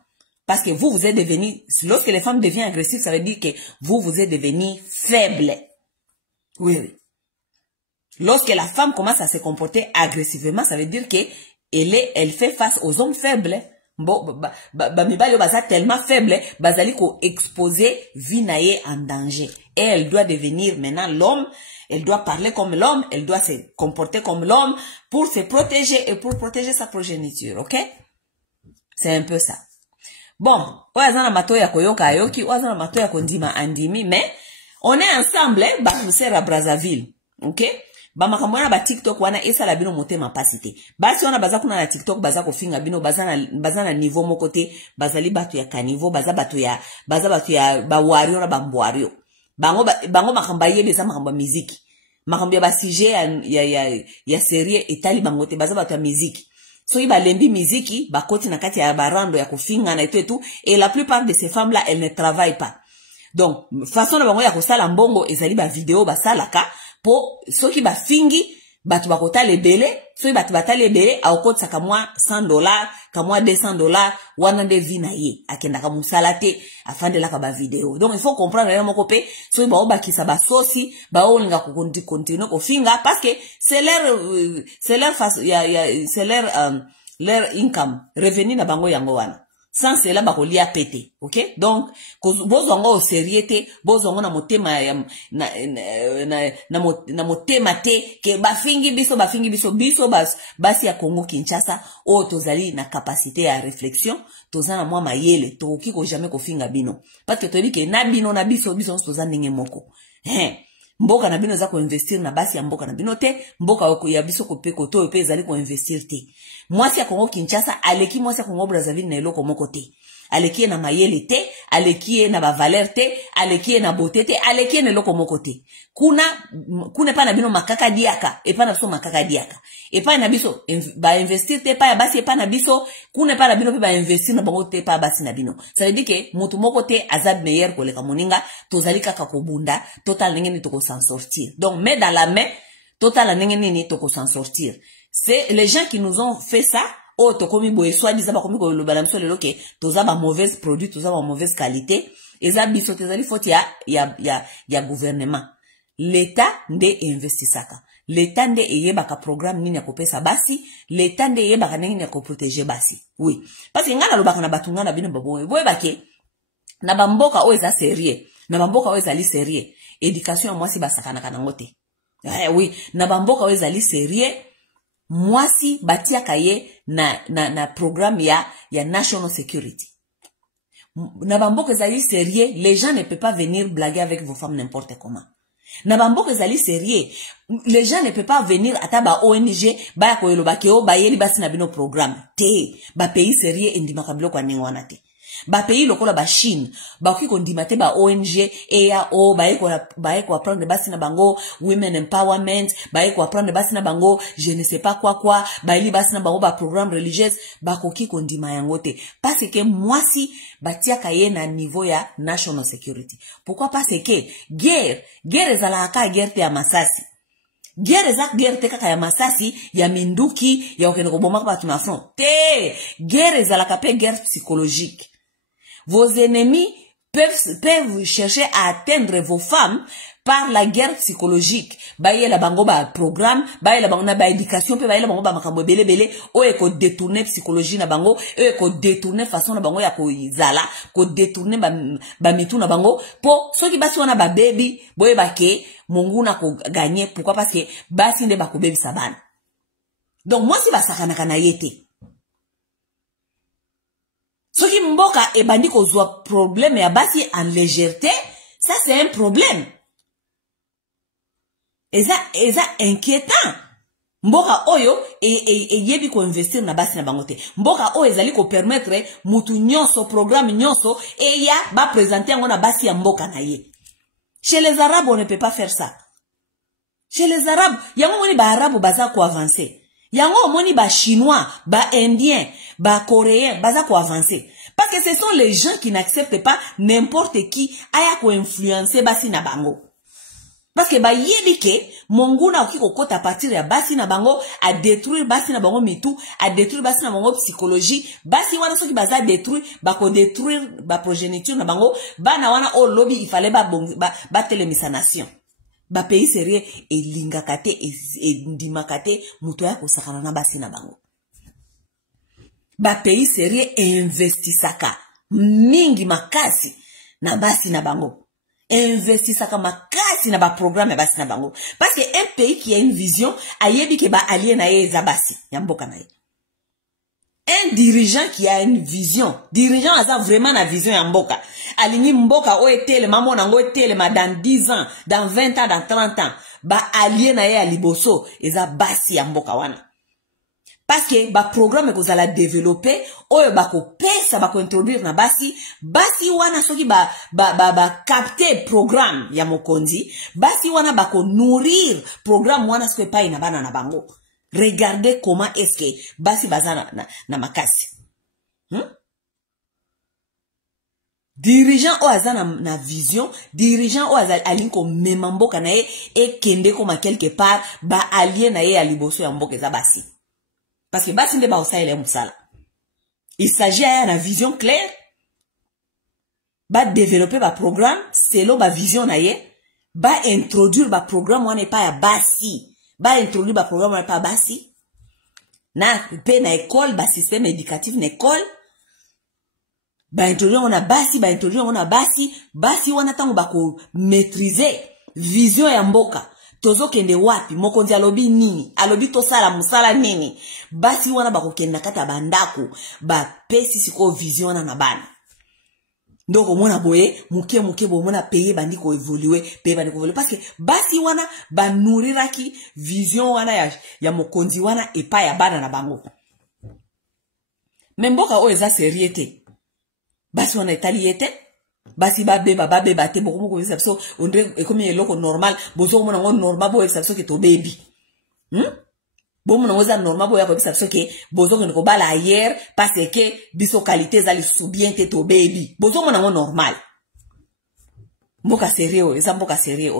Parce que vous êtes devenus, lorsque les femmes deviennent agressives, ça veut dire que vous êtes devenus faibles. Oui. Lorsque la femme commence à se comporter agressivement, ça veut dire que elle fait face aux hommes faibles. Mibali baza tellement faible, bazali ko exposer vie naie en danger. Et elle doit devenir maintenant l'homme, elle doit parler comme l'homme, elle doit se comporter comme l'homme pour se protéger et pour protéger sa progéniture, OK? C'est un peu ça. Bon, oazana matoya koyoka ayoki, oazana matoya kondima andimi, mais on est ensemble, c'est à Brazzaville, OK? Makamwana ba TikTok wana esa la bino motema pasite. Basi wana baza kuna na TikTok baza ko finga bino baza na niveau moko te, bazali batu ya kanivo, baza batu ya ba wario na ba mbwario. Bango makamba yebe za makamba muziki. Makamba ya ba sujet ya série etali bango te baza batu ya muziki. So iba lembi miziki, bakoti na kati ya barando ya kufinga na et tout, et la plupart de ces femmes-là, elles ne travaillent pas. Donc, façon na bango ya kosala mbongo, ezali ba vidéo ba salaka, po, so ki ba fingi, batu bakota lebele, so batu bata lebele, a okoti sa kamwa $100, kamwa $200, wana de vina ye, akenda kamu salate, afande la ka ba vidéo. Donc, il faut comprendre la moko pe, so ba oba kisa ba sosi, ba olinga continue ko finga, parce que c'est leur income, revenu na bango yango wana. Sans cela bakolia pété, OK? Donc bozongo au sérieux bozongo na motema na motema te ke bafingi biso basi ya Congo Kinshasa o tozali na capacité ya réflexion tozana mwa mayele toki ko jamais ko finga bino parce que to dit que na bino na biso tozana ndenge moko mboka na bino za ko investir na basi ya mboka na bino te mboka ya biso ko pe koto pe ezali ko investir te mwasi ya Congo Kinshasa aleki mwasi ya Congo Brazzaville na eloko moko te aleki na mayele te aleki na ba valeur te aleki na beauté te aleki na eloko moko te kuna pa na bino makaka diaka e pa na biso makaka diaka e pa na biso ba investir te pa ya basi e pa na biso kuna pa na bino pe ba investir na bango te pa basi na bino ça veut dire que mutu moko te azad meilleur ko leka moninga tozali kaka ko bunda total ngeni to ko s'en sortir donc mais dans la main total ngeni to ko s'en sortir. C'est les gens qui nous ont fait ça. Oh, tokomi boye soit disant ba komi ko lo balamso le loke, toza ba mauvaise produit, toza ba mauvaise qualité. Eza biso tezali faute ya gouvernement. l'État nde investisaka. L'État nde eyebaka programme nini ya kopesa basi, l'État nde eyebaka nini ya koprotéger basi. Oui. Parce que ngana lobaka na batunga na bino babo, boyebake na bamboka oyo eza sérieux, na bamboka oyo ezali sérieux, éducation ya mwasi basakanaka nango te. Oui, na bamboka oyo ezali sérieux, mwasi batiaka ye na programme ya national security. Na bamboka ezali sérieux, les gens ne peuvent pas venir blaguer avec vos femmes n'importe comment. Na bamboka ezali sérieux, les gens ne peuvent pas venir ata ba ONG ba koyeloba ke o ba yeli basi na bino programme te. Ba pays sérieux endimaka biloko aninga wana te. Ba pays lokola ba Chine ba ki kondima te ba ONG EAO ba eko apprendre basi na bango women empowerment, ba eko apprendre basi na bango je ne sais pas quoi ba eli basi na bango ba programme religieuse ba koki kondima yango te. Parce que mwasi batiaka ye na niveau ya national security. Pourquoi? Parce que guerre ezalaka guerre te ya masasi. Guerre eza guerre te kaka ya masasi, ya minduki, ya okende kobomaka batu na front. Te! Guerre ezalaka pe guerre psychologique. Vos ennemis peuvent chercher à atteindre vos femmes par la guerre psychologique. Baye la bango ba programme, baye la bango na ba éducation, pe baye la bango ba makambo belé, o e ko détourner psychologie na bango, e ko détourner façon na bango ya ko izala, ko détourner ba mitu na bango, po soki basi wana ba baby, boye ba ke mungu na ko gagner. Pourquoi? Parce que basi nde ba ko baby sabana. Donc moi si ba sakanaka na yete. Soki mboka e bandi ko zwa problème ya basi en légèreté, ça c'est un problème. Eza inquiétant. Mboka oyo yebi ko investir na basi na bangote. Mboka oyo ezali ko permettre mutu nyonso programme nyonso ya ba présenter ngo na basi ya mboka na ye. Chez les Arabes on ne peut pas faire ça. Chez les Arabes, yango moni ba Arabes baza ko avancer. Yango moni ba Chinois, ba Indiens, ba Coréens baza ko avancer. Parce que ce sont les gens qui n'acceptent pas n'importe qui aya ko influencer basi na bango. Parce que ba yebi ke monguna oki kokota à partir ya basi na bango a détruire basi na bango mitu, a détruire basi na bango psychologie, basi wana soki baza détruire ba ko détruire ba progéniture na bango, bana wana o lobby il fallait ba telemisa nation. Ba pays sérieux e lingakate e ndimakate muto ya kosakana na basi na bango. Ba pays sérieux e investisaka mingi makasi na basi na bango. Investisaka makasi na ba programme basi na bango. Parce que un pays qui a une vision ayebi ke ba allié na ye za basi ya mboka na ye. Un dirigeant qui a une vision, dirigeant a vraiment la vision ya mboka. Alingi mboka o etele mamo na ngo etele ma dans 10 ans, dans 20 ans, dans 30 ans, ba allié na ye a liboso eza basi ya mboka wana. Parce que ba programme que vous allez développer, oyo ba ko pesa ba ko introduire na basi wana soki ba capter programme ya mokonzi, basi wana ba ko nourrir programme wana soki pa ina bana na bango. Regardez comment est-ce que basi baza na makasi. Dirigeant o aza na vision, dirigeant o aza alinko memamboka na ye e kende koma quelque part ba allié na ye ya liboso ya mboka za basi. Parce que basi nde ba osaile musala. Il s'agit à une vision claire, ba développer ba programme selon ba vision na ye, ba introduire ba programme wana pas ya basi, ba introduire ba programme wana pas basi. Na pe na école ba système éducatif na école, ba introduire wana basi, ba introduire wana basi wana tango ba ko maîtriser vision ya mboka. Tozo kende wapi mokonzi alobi nini alobi tosala musala nini basi wana bako kenda kata bandako ba pesi siko vision na bana ndoko mona boye muke bo mona payer bandi ko évoluer payer bandi ko évoluer parce que basi wana ba nouriraki vision wana ya mokonzi wana epa ya bana na bango memboka o eza seriete basi wana etaliete basi ba beba te beaucoup ko biso on dirait comme il loko normal bozo mona ngo normal bo biso ke to baby bo mona ngo za normal bo ya ko biso ke bozo ko bala ailleurs parce que biso qualité za li sou bien te to baby bozo mona ngo normal mboka sérieux eza mboka sérieux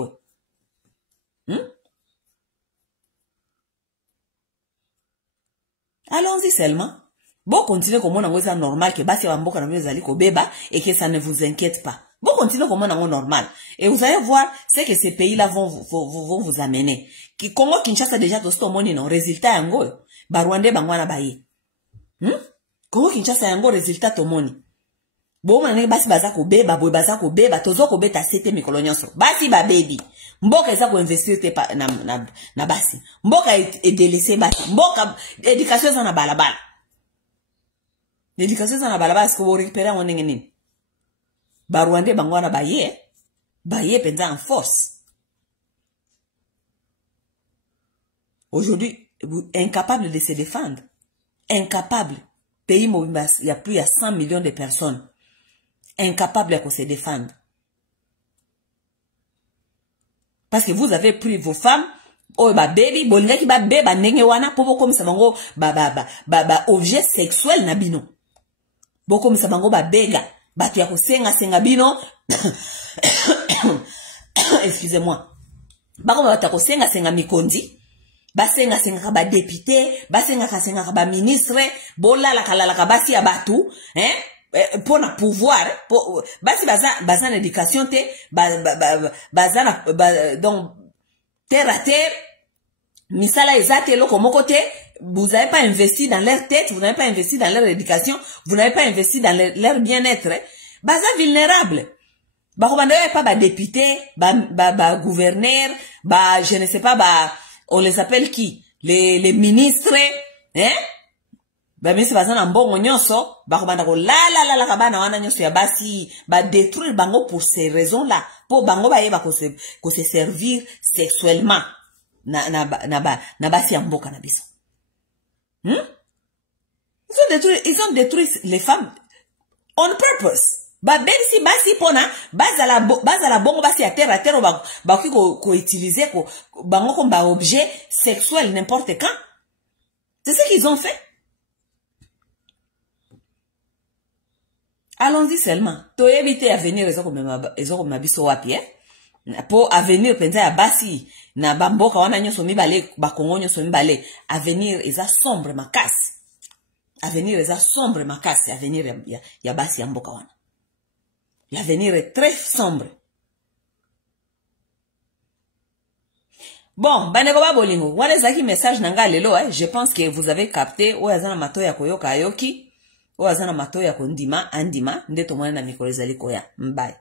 allons-y seulement. Bon, continuez comme on a normal que basi wa mboka na ezali ko beba et que ça ne vous inquiète pas. Bon, continuez comme on normal. Et vous allez voir ce que ces pays-là vont vous amener. Qui Congo Kinshasa déjà tout ce monde non résultat yango. Ba Rwanda bangwana baye. Congo Kinshasa yango résultat to moni. Bon mané basi bazako beba boy bazako beba tozoko beta sete mikolo nyonso. Basi ba baby. Mboka eza ko investir te pa na basi. Mboka e délaissé basi. Mboka éducation za na balabala. L'éducation za na balabala est-ce que vous récupérez on nini? Ba Rwanda bangwana baye penza en force. Aujourd'hui, incapable de se défendre. Incapable. Pays Mobimba, il y a plus de 100 millions de personnes. Incapable de se défendre. Parce que vous avez pris vos femmes, oh ba baby, bolinga ki ba beba nenge wana, popo comme ça bango ba objet sexuel na bino. Bo comme ça bango ba bega. Batu ya kosenga bino. Excusez-moi. Bako batu ya kosenga mikondi. Basenga ba député, basenga ba ministre, bola la kalala basi ya batu, pour na pouvoir, basi baza l'éducation te, donc terre à terre, misala ezate loko moko te. Vous n'avez pas investi dans leur tête, vous n'avez pas investi dans leur éducation, vous n'avez pas investi dans leur bien-être. Baza vulnérable. Bakobanda pas ba député, ba gouverneur, je ne sais pas, on les appelle qui? Les ministres, ministres baza na mbongo nyonso, bakobanda ko la kabana wana nyonso ya basi, détruire bango pour ces raisons-là, pour bango ba yeba ko se servir sexuellement na basi ya mboka na biso. Ils ont détruit les femmes on purpose. Basi pona bazala bongo basi à terre ko utiliser bango comme objet sexuel n'importe quand. C'est ce qu'ils ont fait. Allons-y seulement. To éviter à venir comme mabiso wapi pour avenir penza ya basi na bamboka wana nyonso mibale bakongo nyonso mibale avenir eza sombre makasi. Avenir eza sombre makasi avenir ya basi ya mboka wana. L'avenir est très sombre. Bon, baneko ba bolingo, wana ezaki message nanga lelo je pense que vous avez capté o azana mato ya koyoka yoki, o azana mato ya kondima andima ndeto mwana na mikolo ezali koya. Bye.